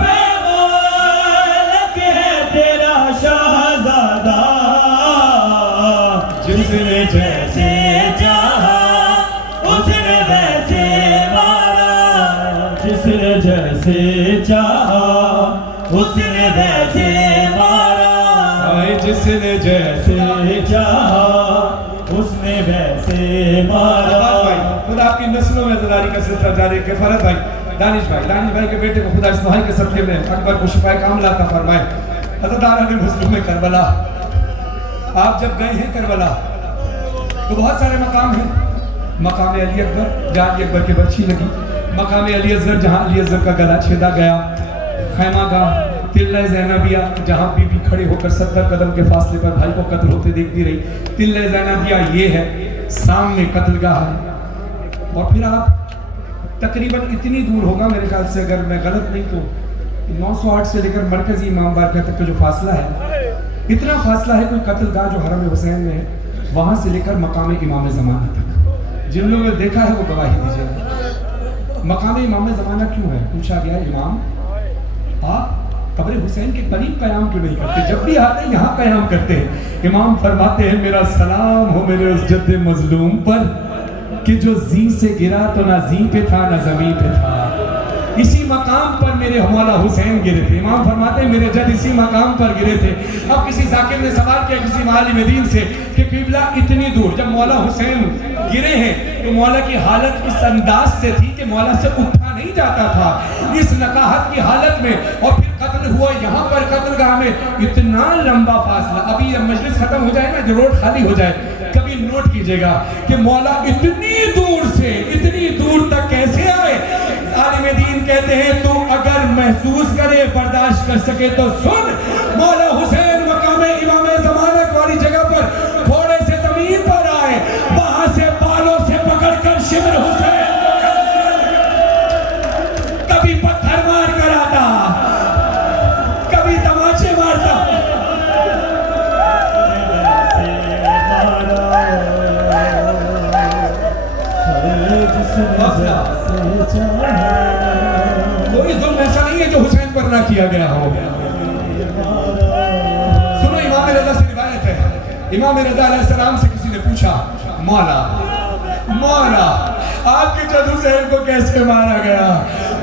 पे मालिक है तेरा शाहज़ादा जिसने जैसे चाहा उसने वैसे मारा जिसने जैसे चाहा उसने वैसे मारा जिसने जैसे चाहा उसने वैसे मारा। खुदा आपकी नस्लों में ज़रारी का सिलसिला जारी है। फरत भाई दानिश भाई के बेटे को खुदा इस भाई के सदके में अकबर को शिफाए कामिला अता फरमाए। हज़रत मुस्लिम में करबला, आप जब गए हैं करबला तो बहुत सारे मकाम हैं। मकाम अली अकबर जहाँ अली अकबर की बर्छी लगी, मकाम अली असगर जहाँ अली असगर का गला छेदा गया, खैमागाह तिल्ला ज़ैनबिया जहाँ बीबी खड़े होकर 70 कदम के फासले पर भाई को कत्ल होते देखती रही। तिल्ला ज़ैनबिया ये है, सामने कत्लगाह है। और फिर आप तकरीबन इतनी दूर होगा मेरे ख्याल से, अगर मैं गलत नहीं तो 908 से लेकर मरकजी इमाम बारगाह तक का जो फासला है, इतना फासला है कोई कत्लगाह जो हरम हुसैन में है वहाँ से लेकर मकाम इमाम ज़माना तक। जिन लोगों ने देखा है वो गवाही दीजिएगा। मकाम इमाम ज़माना क्यों है? पूछा गया, इमाम आप कब्र हुसैन के करीब क़याम क्यों नहीं करते? जब भी आते हैं यहाँ क़याम करते हैं। इमाम फरमाते हैं, मेरा सलाम हो मेरे उस जद्द मजलूम पर कि जो जी से गिरा तो ना जी पे था ना ज़मीन पे था। इसी मकाम पर मेरे मौला हुसैन गिरे थे। इमाम फरमाते हैं, मेरे जद इसी मकाम पर गिरे थे। अब किसी जाकिर ने सवाल किया किसी मालिम दीन से कि क़िबला इतनी दूर, जब मौला हुसैन गिरे हैं तो मौला की हालत इस अंदाज से थी कि मौला से उठा नहीं जाता था, इस नकाहत की हालत में। और फिर कत्ल हुआ यहाँ पर कत्लगाह में, इतना लंबा फासला। अभी जब मजलिस खत्म हो जाए ना, जो रोड खाली हो जाए, कभी नोट कीजिएगा कि मौला इतनी दूर से इतनी दूर तक कैसे आए। आलिम दीन कहते हैं, तू अगर महसूस करे, बर्दाश्त कर सके तो सुन, मौला हुसैन मकाम इमाम ज़माना वाली जगह पर थोड़े से जमीन पर आए, वहां से बालों से पकड़कर शिमर हुसैन कभी पत्थर मार कर आता, कभी तमाचे मारता। कोई जुल्म ऐसा नहीं है जो हुसैन पर ना किया गया हो। सुनो, इमाम रज़ा से रिवायत है, इमाम रज़ा अलैहिस्सलाम से किसी ने पूछा, मौला आपके जद हुसैन को कैसे मारा गया?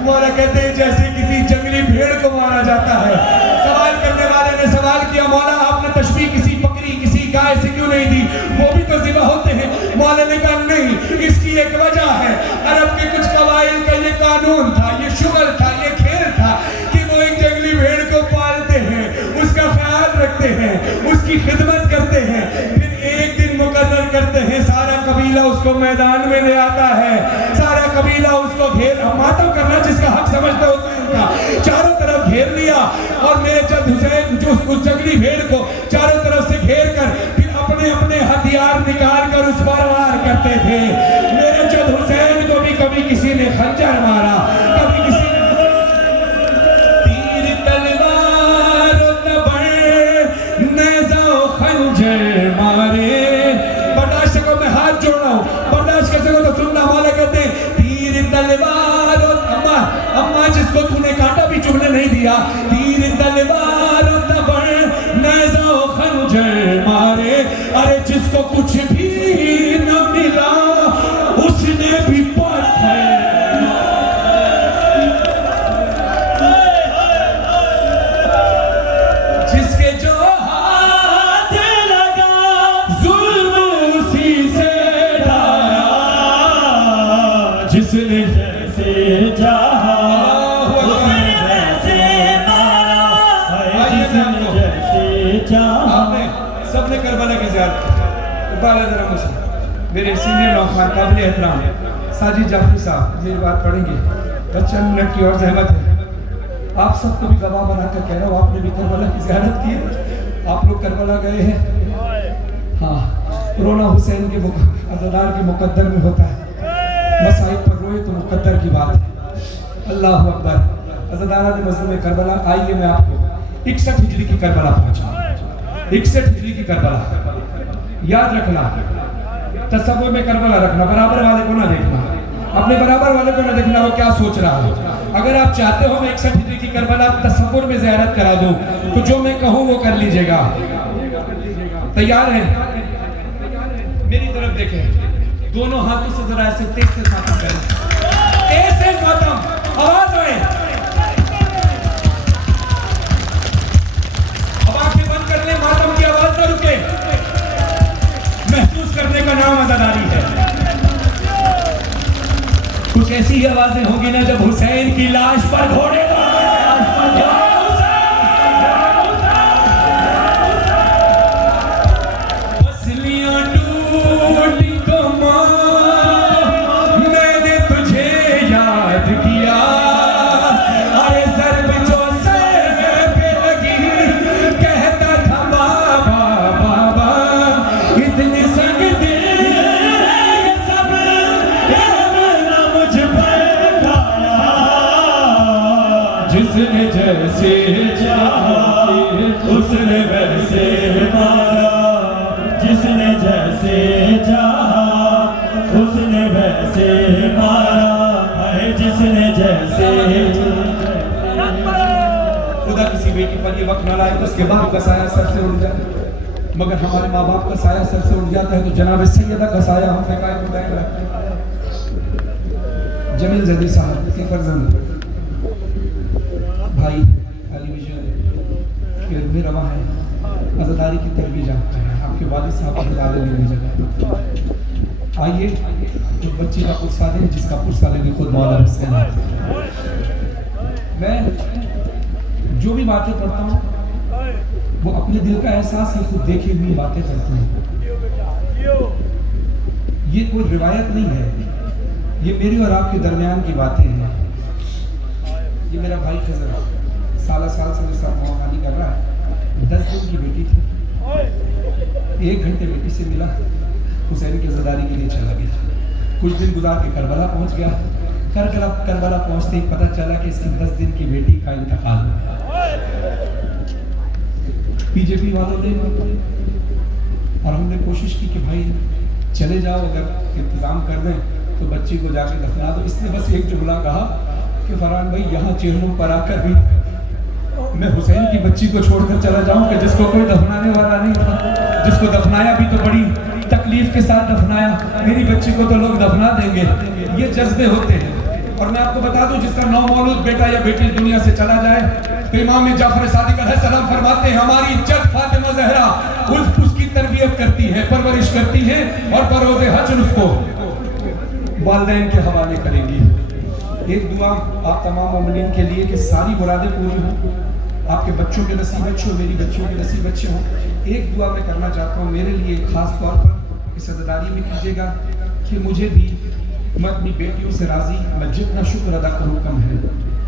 मौला कहते हैं, जैसे किसी जंगली भेड़ को मारा जाता है। सवाल करने वाले ने सवाल किया, मौला आपने तशबीह किसी बकरी किसी गाय से क्यों नहीं दी? वो भी तो ज़िबा होते हैं। मौला ने कहा, नहीं, इसकी एक वजह है। अरब के कुछ कबाइल का ये कानून था, ये शुगल था, ये खेल था कि वो एक जंगली भेड़ को पालते हैं, उसका ख्याल रखते हैं, उसकी खिदमत करते हैं, फिर एक दिन मुकर्रर करते हैं, सारा कबीला उसको मैदान में ले आता है, सारा कबीला उसको घेर, मातम करना जिसका हक समझते हो उनका, चारों तरफ घेर लिया। और मेरे जद हुसैन जो उस जंगली भेड़ को चारों तरफ से घेर कर फिर अपने अपने हथियार निकाल कर उस पर वार करते थे। मेरे जद हुसैन को भी कभी किसी ने खंजर मारा, कभी किसी तीर तलवार तबर नेज़ा खंजर मारे। बर्दाश्त को मैं हाथ जोड़ रहा हूँ, बर्दाश्त कर सको तो सुनना। मौला कहते हैं, तीर तलवार अम्मा जिसको तूने कांटा भी चुभने नहीं दिया, तीर तलवार तबर नेज़ा खंजर मारे। अरे जिसको कुछ भी न मिला उसने भी पत्थर, जिसके जो हाथ लगा जुल्म उसी से ढाया, जिसने जैसे चाहा उसने वैसे मारा, जिसने जैसे चाहा। आपने सबने करबला की ज़ियारत की। मेरे सीनियर नौखान काबिल एहतराम साजिद जाफरी साहब मेरी बात पढ़ेंगे, बस चंद मिनट की और जहमत है। आप सबको भी गवाह बनाकर कह रहा हूँ, आपने भी करबला की ज़ियारत की, आप लोग करबला गए हैं। हाँ, रोना हुसैन के अज़दार के मुकद्दर में होता है, मसाइब पर रोए तो मुकद्दर की बात है। अल्लाह अकबर। अज़दारा ने मज़लूम करबला। आइए मैं आपको 61 हिजरी की करबला पहुँचा। 61 हिजरी की करबला याद रखना, तसव्वुर में करबला रखना, बराबर वाले को ना देखना, अपने बराबर वाले को ना देखना वो क्या सोच रहा है। अगर आप चाहते हो मैं 61 हिजरी की करबला तसव्वुर में ज़ियारत करा दूं तो जो मैं कहूँ वो कर लीजिएगा। तैयार हैं? मेरी तरफ देखें, दोनों हाथों से जरा ऐसे तेज तेज मातम करें, तेज तेज मातम, आवाज आए। अब आंखें बंद कर ले, मातम की आवाज ना रुके। महसूस करने का नाम अज़ादारी है। कुछ ऐसी आवाजें होंगी ना जब हुसैन की लाश पर घोड़े पसलियां टूटी तो मां मैंने तुझे याद किया अरे ज़र्ब जो सर पे लगी कहता था बाबा बाबा इतने संग दिल ये सब ना मुझ पर खाया जिसने जैसे चाहा उसने वैसे मारा जिसने जैसे चाहा उसने वैसे मारा है जिसने जैसे खुदा किसी बेटी पर ये वक्त न लाए तो उसके बाप का साया सर से उड़ जाए, मगर हमारे माँ बाप का साया सर से उड़ जाता है तो जनाब सैयदा का साया हम पे कायम दायम रखते हैं। जमील जदी साहब के फर्जंद भाई अली विजय के भी रवा है, आज़ादारी की तरबियत जानते हैं, आपके वालिद साहब अहले लेने जगह आइए उस बच्ची का पुरसा दें जिसका पुरसा लेने खुद मौला हुसैन है। मैं जो भी बातें पढ़ता हूँ वो अपने दिल का एहसास ही खुद देखे हुई बातें करता हूँ। ये कोई रिवायत नहीं है, ये मेरी और आपके दरमियान की बातें हैं। ये मेरा भाई खजर साल से मेरे साथ मौकानी कर रहा है। 10 दिन की बेटी थी, 1 घंटे बेटी से मिला, हुसैन की आज़ादारी के लिए चला गया। कुछ दिन गुजार के करबला पहुंच गया। करबला पहुंचते ही पता चला कि इसकी 10 दिन की बेटी का इंतकाल हो गया। बीजेपी वालों ने और हमने कोशिश की कि भाई चले जाओ, अगर इंतज़ाम कर दें तो बच्ची को जाके दफना दो। इसने बस एक जुमला कहा कि फरहान भाई यहाँ चेहरों पर आकर भी मैं हुसैन की बच्ची को छोड़कर चला जाऊं कि जिसको कोई दफनाने वाला नहीं था, जिसको दफनाया भी तो बड़ी तकलीफ के साथ दफनाया, मेरी बच्ची को तो लोग दफना देंगे। ये जज्बे होते हैं। और मैं आपको बता दूं जिसका नौमौलूद बेटा या बेटी दुनिया से चला जाए तो इमाम जाफर सादिक अलैहिस्सलाम फरमाते हैं हमारी इज्जत फातिमा ज़हरा उसकी तरबियत करती है, परवरिश करती है और बरोज़े हश्र उसको वालिदैन के हवाले करेंगी। एक दुआ आप तमाम मोमिनीन के लिए कि सारी मुरादें पूरी हों, आपके बच्चों के नसीब अच्छे हो, मेरी बच्चियों के नसीब अच्छे हों। एक दुआ मैं करना चाहता हूँ मेरे लिए ख़ास तौर पर इस अज़ादारी में कीजिएगा कि मुझे भी, मैं अपनी बेटियों से राज़ी, मैं जितना शुक्र अदा करूँ कम है।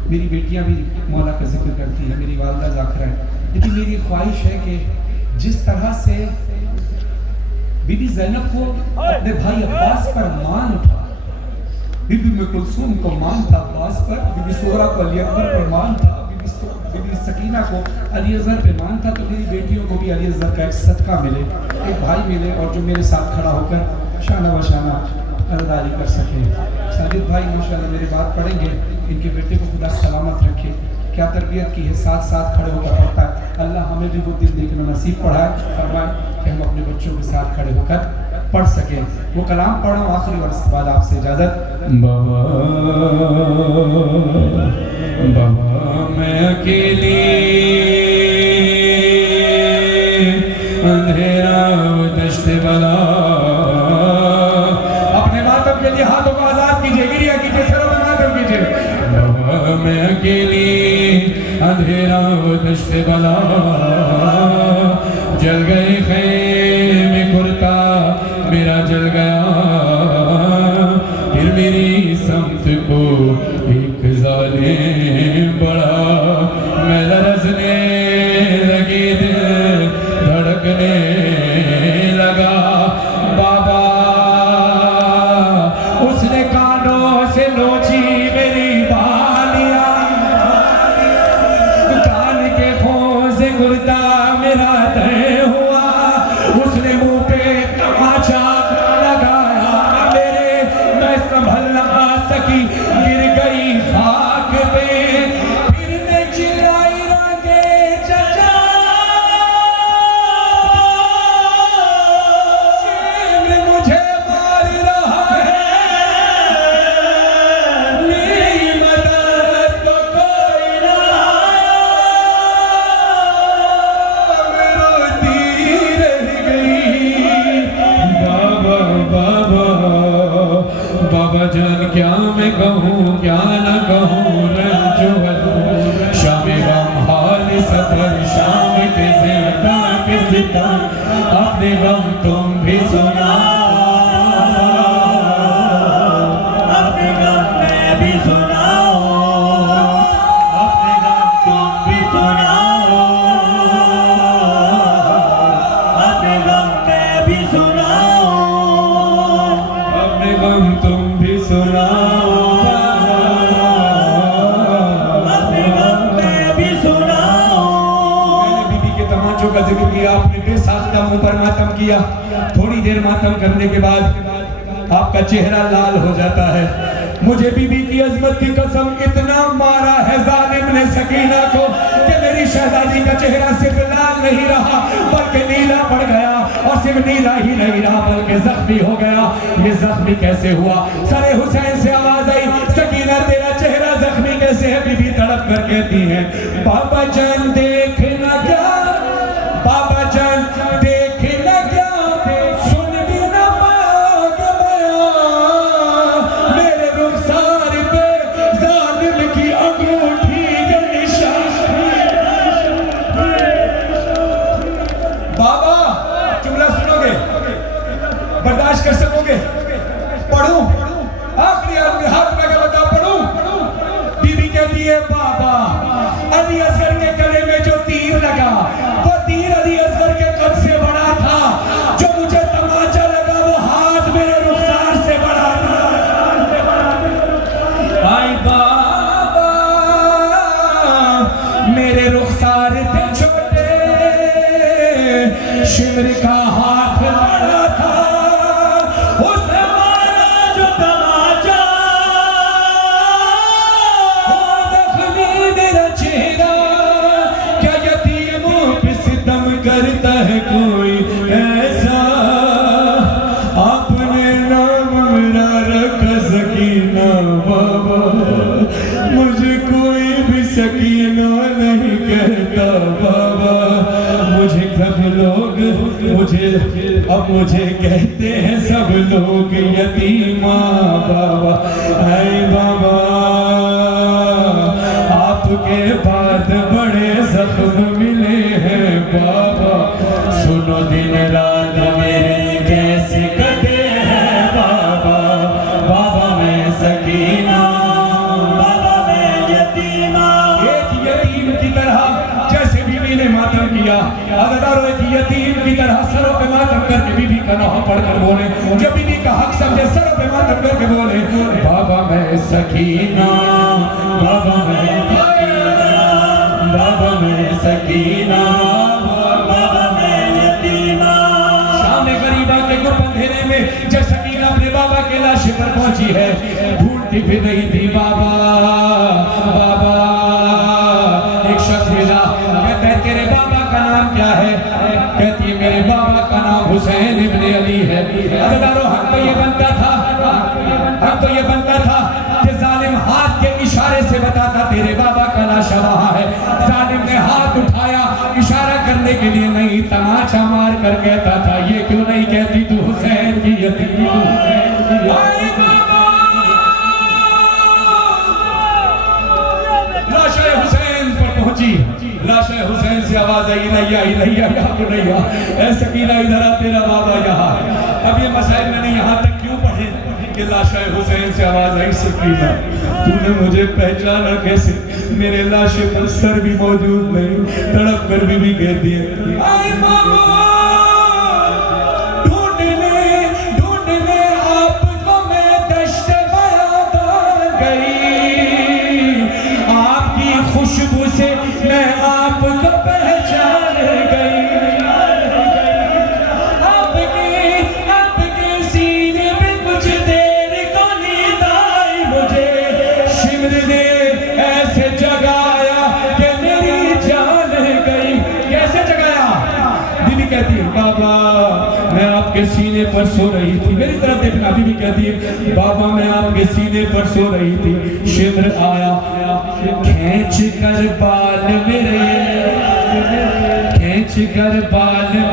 मेरी बेटियाँ भी मौला का जिक्र करती हैं, मेरी वालदा ज़ाकिरा है, लेकिन मेरी ख्वाहिश है कि जिस तरह से बीबी ज़ैनब को अपने भाई अब्बास पर मान था, बीबी में कुलसूम को मान था अब्बास पर, बीबी सोहरा को अली अकबर पर मान था, बीबी सकीना को अली अज़हर पे मान था, तो मेरी बेटियों को भी अली अज़हर का एक सदका मिले, एक भाई मिले और जो मेरे साथ खड़ा होकर शाना व शाना अदारी कर सके। साजिद भाई माशाल्लाह मेरे बात पढ़ेंगे, इनके बेटे को खुदा सलामत रखे, क्या तरबियत की है, साथ साथ खड़े होकर पढ़ता है। अल्लाह हमें भी वो दिन देखना नसीब फरमाए कि हम अपने बच्चों के साथ खड़े होकर पढ़ सके। वो कलाम पढ़ो आखिरी और उसके बाद आपसे इजाज़त। बाबा मैं अकेली अंधेरा दश्त वाला, अपने मातम के लिए हाथों को आजाद कीजिए, गिरिया कीजिए, सरों में मातम कीजिए। बाबा मैं अकेली अंधेरा दश्त वाला, जल गए खैमे कुर्ता मेरा जल गया, फिर मेरी समत को एक जालिम बड़ा, मैं लरज़ने लगी दिल धड़कने लगा। बाबा उसने कानों से नोची मेरी बालियां, कान के खों से कुर्ता मेरा तय हुआ, उसने मुंह पे तमाचा लगाया मेरे, मैं संभल ना सकी गिर गई खाक पे, फिर मैं चिल्लाई रंगे चचा मुझे मार रहा है, मेरी मदद तो कोई ना आया, मैं रोती जान क्या मैं कहूँ क्या न कहूँ रंज वलू शाम गम हाल सफर शाम के जिंदा के सितम अपने गम तुम भी सुनाओ अपने गम मैं भी सुनाओ अपने गम तुम भी सुनाओ अपने गम मैं भी सुनाओ अपने गम तुम भी सुनाओ अपने गम मैं भी सुनाओ। मैंने बीबी के तमाचों का जिक्र किया, आपने बेसाख्ता मुंह पर मातम किया। थोड़ी देर मातम करने के बाद आपका चेहरा लाल हो जाता है। मुझे बीबी की अजमत की कसम इतना मारा है जालिम ने सकीना को कि मेरी शहजादी का चेहरा सिर्फ लाल नहीं रहा बल्कि नीला पड़ गया, और सिर्फ नीला ही नहीं रहा बल्कि जख्मी हो गया। ये जख्मी कैसे हुआ? सरे हुसैन से आवाज आई, सकीना तेरा चेहरा जख्मी कैसे है? बीबी तड़प कर कहती है, बाबा जान देखना क्या, बाबा जान देखना क्या, सुन भी ना पाओगे बयां, मेरे रुखसार पे जालिम की अंगूठी के निशान। बाबा जुमला सुनोगे, बर्दाश्त कर सकोगे? पढ़ूं? आखिरी आदमी हाथ में क्या बता पढ़ूं? बीबी कहती है, बाबा अली असगर के गले में जो तीर लगा वो तीर अली असगर के कद से बड़ा था, जो मुझे तमाचा लगा वो हाथ मेरे रुखसार से बड़ा था। आई बाबा मेरे रुखसार थे छोटे, शिमर का हाथ बड़ा था, उसने मारा जो तमाचा, जख्मी मेरा चेहरा, क्या यतीमों पे सितम करता है कोई ऐसा, आपने नाम मेरा रखा सकीना बाबा, मुझे कोई भी सकीना नहीं कहता बाबा, मुझे सब लोग मुझे कहते हैं सब लोग यतीमा बाबा। हाय बाबा आपके बाद बड़े जख्म मिले हैं बाबा, सुनो दिन रात मेरे कैसे कटे हैं बाबा, बाबा मैं सकीना, बाबा मैं यतीमा। एक यतीम की तरह जैसे बीबी ने मातम किया, अज़ादारों एक यतीम की तरह सरों पे मातम करके बीबी का नाम पढ़कर बोले, जो बीबी का हक समझे सरों पे मातम करके बोले, बाबा मैं सकीना, बाबा मैं यतीमा, बाबा मैं सकीना, बाबा मैं यतीमा। शाम गरीबा के गुप्त अंधेरे में जब सकीना अपने बाबा के लाश पर पहुंची है, ढूंढती फिर रही थी बाबा बाबा। एक शख्स मिला, कहता है तेरे बाबा का नाम क्या है? कहती है मेरे बाबा का नाम हुसैन इब्ने अली है। अज़ादारों हक तो ये बनता था, हक तो ये बनता था कि जालिम हाथ के इशारे से बताता तेरे बाबा का लाशा वहां है। जालिम ने हाथ उठाया इशारा करने के लिए, नहीं तमाचा मार कर कहता था, ये क्यों नहीं कहती तू हुसैन की यतीम, लाशा हुसैन पर पहुंची। लाशा हुसैन से आवाज आई, नैया नैया ऐ सकीना इधर आ, तेरा बाबा यहाँ है। अब ये मसाइल मैंने यहाँ तक क्यों पढ़े कि लाशा हुसैन से आवाज आई, सकीना तूने मुझे पहचाना कैसे? मेरे लाशे पर सर भी मौजूद नहीं। तड़प कर बीबी कहती है, ढूंढने आपको मैं दश्त बयाबान गई, आपकी खुशबू से मैं आपको पहचान गई, आपके सीने पे कुछ देर को नींद आई मुझे, शिमर ने ऐसे जगाया कि मेरी जान गई। कैसे जगाया? बीबी कहती है, बाबा मैं आपके सीने पर सो रही थी, मेरी तरफ देखना। बीबी कहती है, बाबा मैं आपके सीने पर सो रही थी, शिमर आया, खींच कर बाल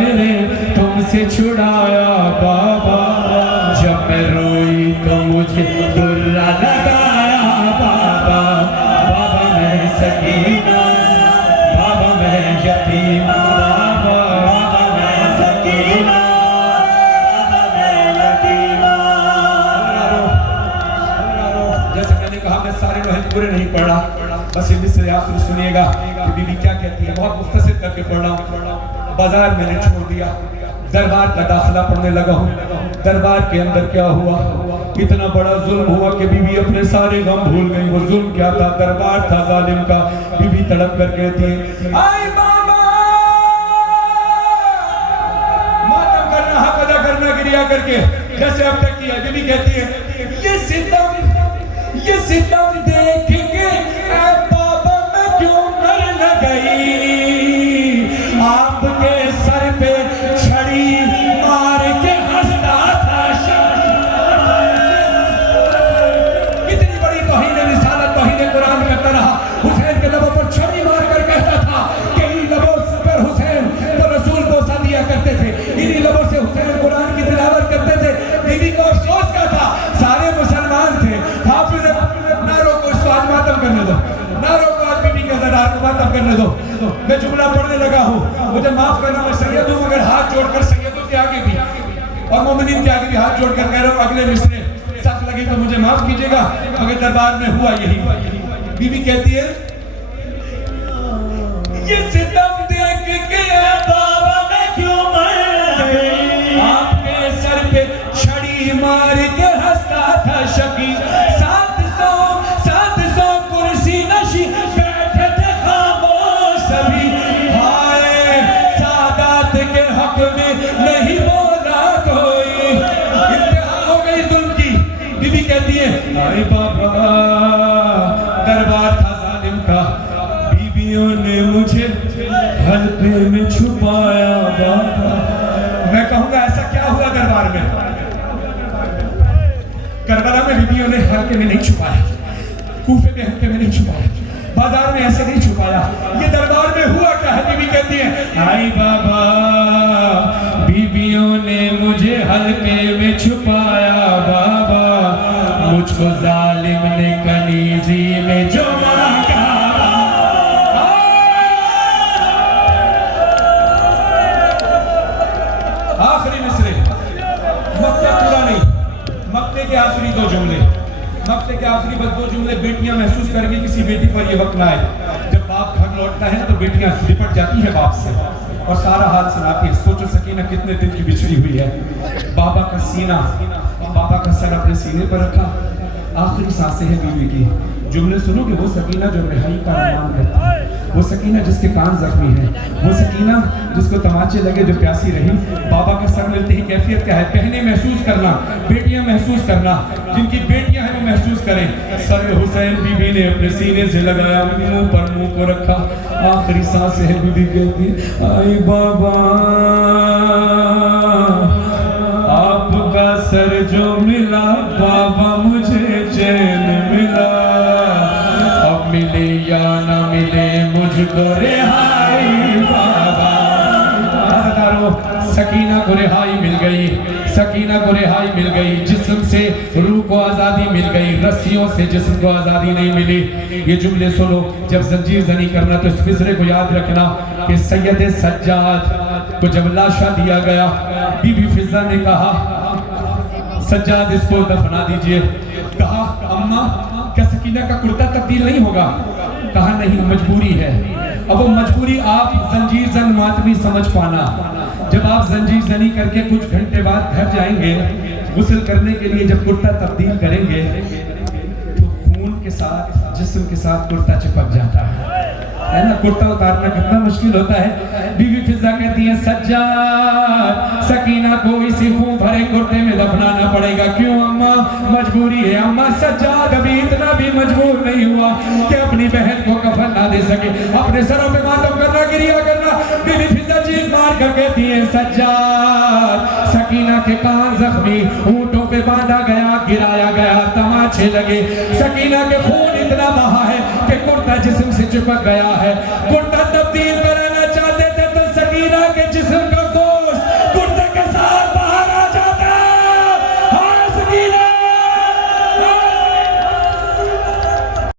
मेरे तुमसे छुड़ाया बाबा, जब मैं रोई तो मुझे बुरा लगाया बाबा, बाबा मैं सकीना, बाबा मैं यतीम, बाबा बाबा मैं सकीना, बाबा मैं यतीम। जैसे मैंने कहा मैं सारे लोहे पूरे नहीं पढ़ रहा, बस ये मिसरे आखिर सुनिएगा कि बीबी क्या कहती है, बहुत मुख्तसर करके पढ़ रहा हूँ। बाजार मैंने छोड़ दिया, दरबार का दाखिला पढ़ने लगा हूँ। दरबार के अंदर क्या हुआ, इतना बड़ा जुल्म हुआ कि बीबी अपने सारे गम भूल गई। वो जुल्म क्या था, दरबार था जालिम का। बीबी तड़प कर कहती है, आई बाबा, मातम करना, हक अदा करना, गिरिया करके जैसे अब तक किया। बीबी कहती है, ये सितम देख के ऐ बाबा मैं क्यों मर न गई। आपके सर पे छड़ी मार के हंसता था कितनी बड़ी तौहीन रिसालत, तौहीन कुरान करता रहा। हुसैन के लबों पर छड़ी मार कर कहता था कि इन लबों पर हुसैन तो रसूल बोसा दिया करते थे, इन्हीं लबों से हुसैन कुरान की तिलावत करते थे। बीबी को अफसोस का था, सारे मुसलमान थे। हाफिज ना रोको, इसको आज मातम करने दो, ना रोको आज बीबी के ज़रार को मातम करने दो। मैं जुमला पढ़ने लगा हूँ, मुझे माफ करना, मैं सैयद हूँ मगर हाथ जोड़कर सैयदों के आगे भी और मोमिनीन के आगे भी हाथ जोड़कर कह रहा हूँ, अगले मिसरे सख्त लगे तो मुझे माफ कीजिएगा, मगर दरबार में हुआ यही। बीबी कहती है, ये सितम देख के बाबा मैं क्यों मर गई। आपके सर पे छड़ी मार के हंसता था शकी। 700 कुर्सी नशी बैठे थे खामोश सभी। हाय सादात के हक में नहीं बोला कोई। इंतहा हो गई जुल्म की। बीबी कहती है, हाय बाबा, दरबार था जालिम का, बीबियों ने मुझे हल्के में छुपाया बाबा। मैं कहूंगा ऐसा क्या हुआ दरबार में? करबला में बीबियों ने हल्के में नहीं छुपाया, कूफे में हल्के में नहीं छुपाया, बाजार में ऐसे नहीं छुपाया। ये दरबार में हुआ क्या है? बीबी कहती है, आई बाबा, बीबियों ने मुझे हल्के में छुपाया बाबा, मुझको जालिम ने कनीजी में जुमा का। आखिरी मिसरे, मक्ते पूरा नहीं, मक्ते के आखिरी दो जुमले, मक्ते के आखिरी बस दो जुमले। बेटियां महसूस करेंगी किसी बेटी पर ये वक्त ना आए जब बाप घर लौटता है तो बेटियां लिपट जाती है बाप से और सारा हाल सुनाती है। सोचो सकीना कितने दिन की बिछड़ी हुई है। बाबा का सीना, बाबा का सर अपने सीने पर रखा, आखिरी सांसें हैं बीवी की। जुमले सुनोगे, वो सकीना जो रिहाई का अरमान करती है, वो सकीना जिसके कान जख्मी है, वो सकीना जिसको तमाचे लगे जो प्यासी रही। बाबा का सर मिलते ही कैफियत क्या है? बहनें महसूस करना, बेटियां महसूस करना, जिनकी बेटियां हैं वो महसूस करें। सर हुसैन बीबी ने अपने सीने से लगाया, मुंह पर मुंह को रखा, आखिरी सांसें हैं। बीबी कहती, आई बाबा, आपका सर जो मिला बाबा, मुझे चैन मिला। अब मिले या ना मिले मुझको रिहाई बाबा। सकीना को रिहाई मिल गई, सकीना को रिहाई मिल गई। जिस्म से रूह को आज़ादी मिल गई, रस्सियों से जिस्म को आज़ादी नहीं मिली। ये जुमले सुनो, जब जंजीर जनी करना तो इस फिजरे को याद रखना कि सैयद सज्जाद को जब लाशा दिया गया, बीबी फिजा ने कहा, सज्जाद इसको दफना दीजिए। कहा, अम्मा क्या सकीना का कुर्ता तब्दील नहीं होगा? कहा, नहीं, मजबूरी है। अब वो मजबूरी आप जंजीर जन मातमी समझ पाना। जब आप जंजीर जनी करके कुछ घंटे बाद घर जाएंगे, गुस्ल करने के लिए जब कुर्ता तब्दील करेंगे तो खून के साथ, जिस्म के साथ कुर्ता चिपक जाता है ना। कुर्ता उतारना कितना मुश्किल होता है। बीवी फिजा कहती है, सज्जाद, सकीना को इसी खून भरे कुर्ते में दफनाना पड़ेगा। क्यों अम्मा? मजबूरी है अम्मा। सज्जाद अभी इतना भी मजबूर नहीं हुआ कि अपनी बहन को कफन ना दे सके, अपने सरों पे मातम करना, गिरिया करना। बीवी फिजा चीख मार कर कहती है, सज्जाद, सकीना के कान जख्मी, ऊंटों पे बांधा गया, गिराया गया, तमाचे लगे। सकीना के खून इतना बहा है कि कुर्ता जिस्म से चिपक गया है, कुर्ता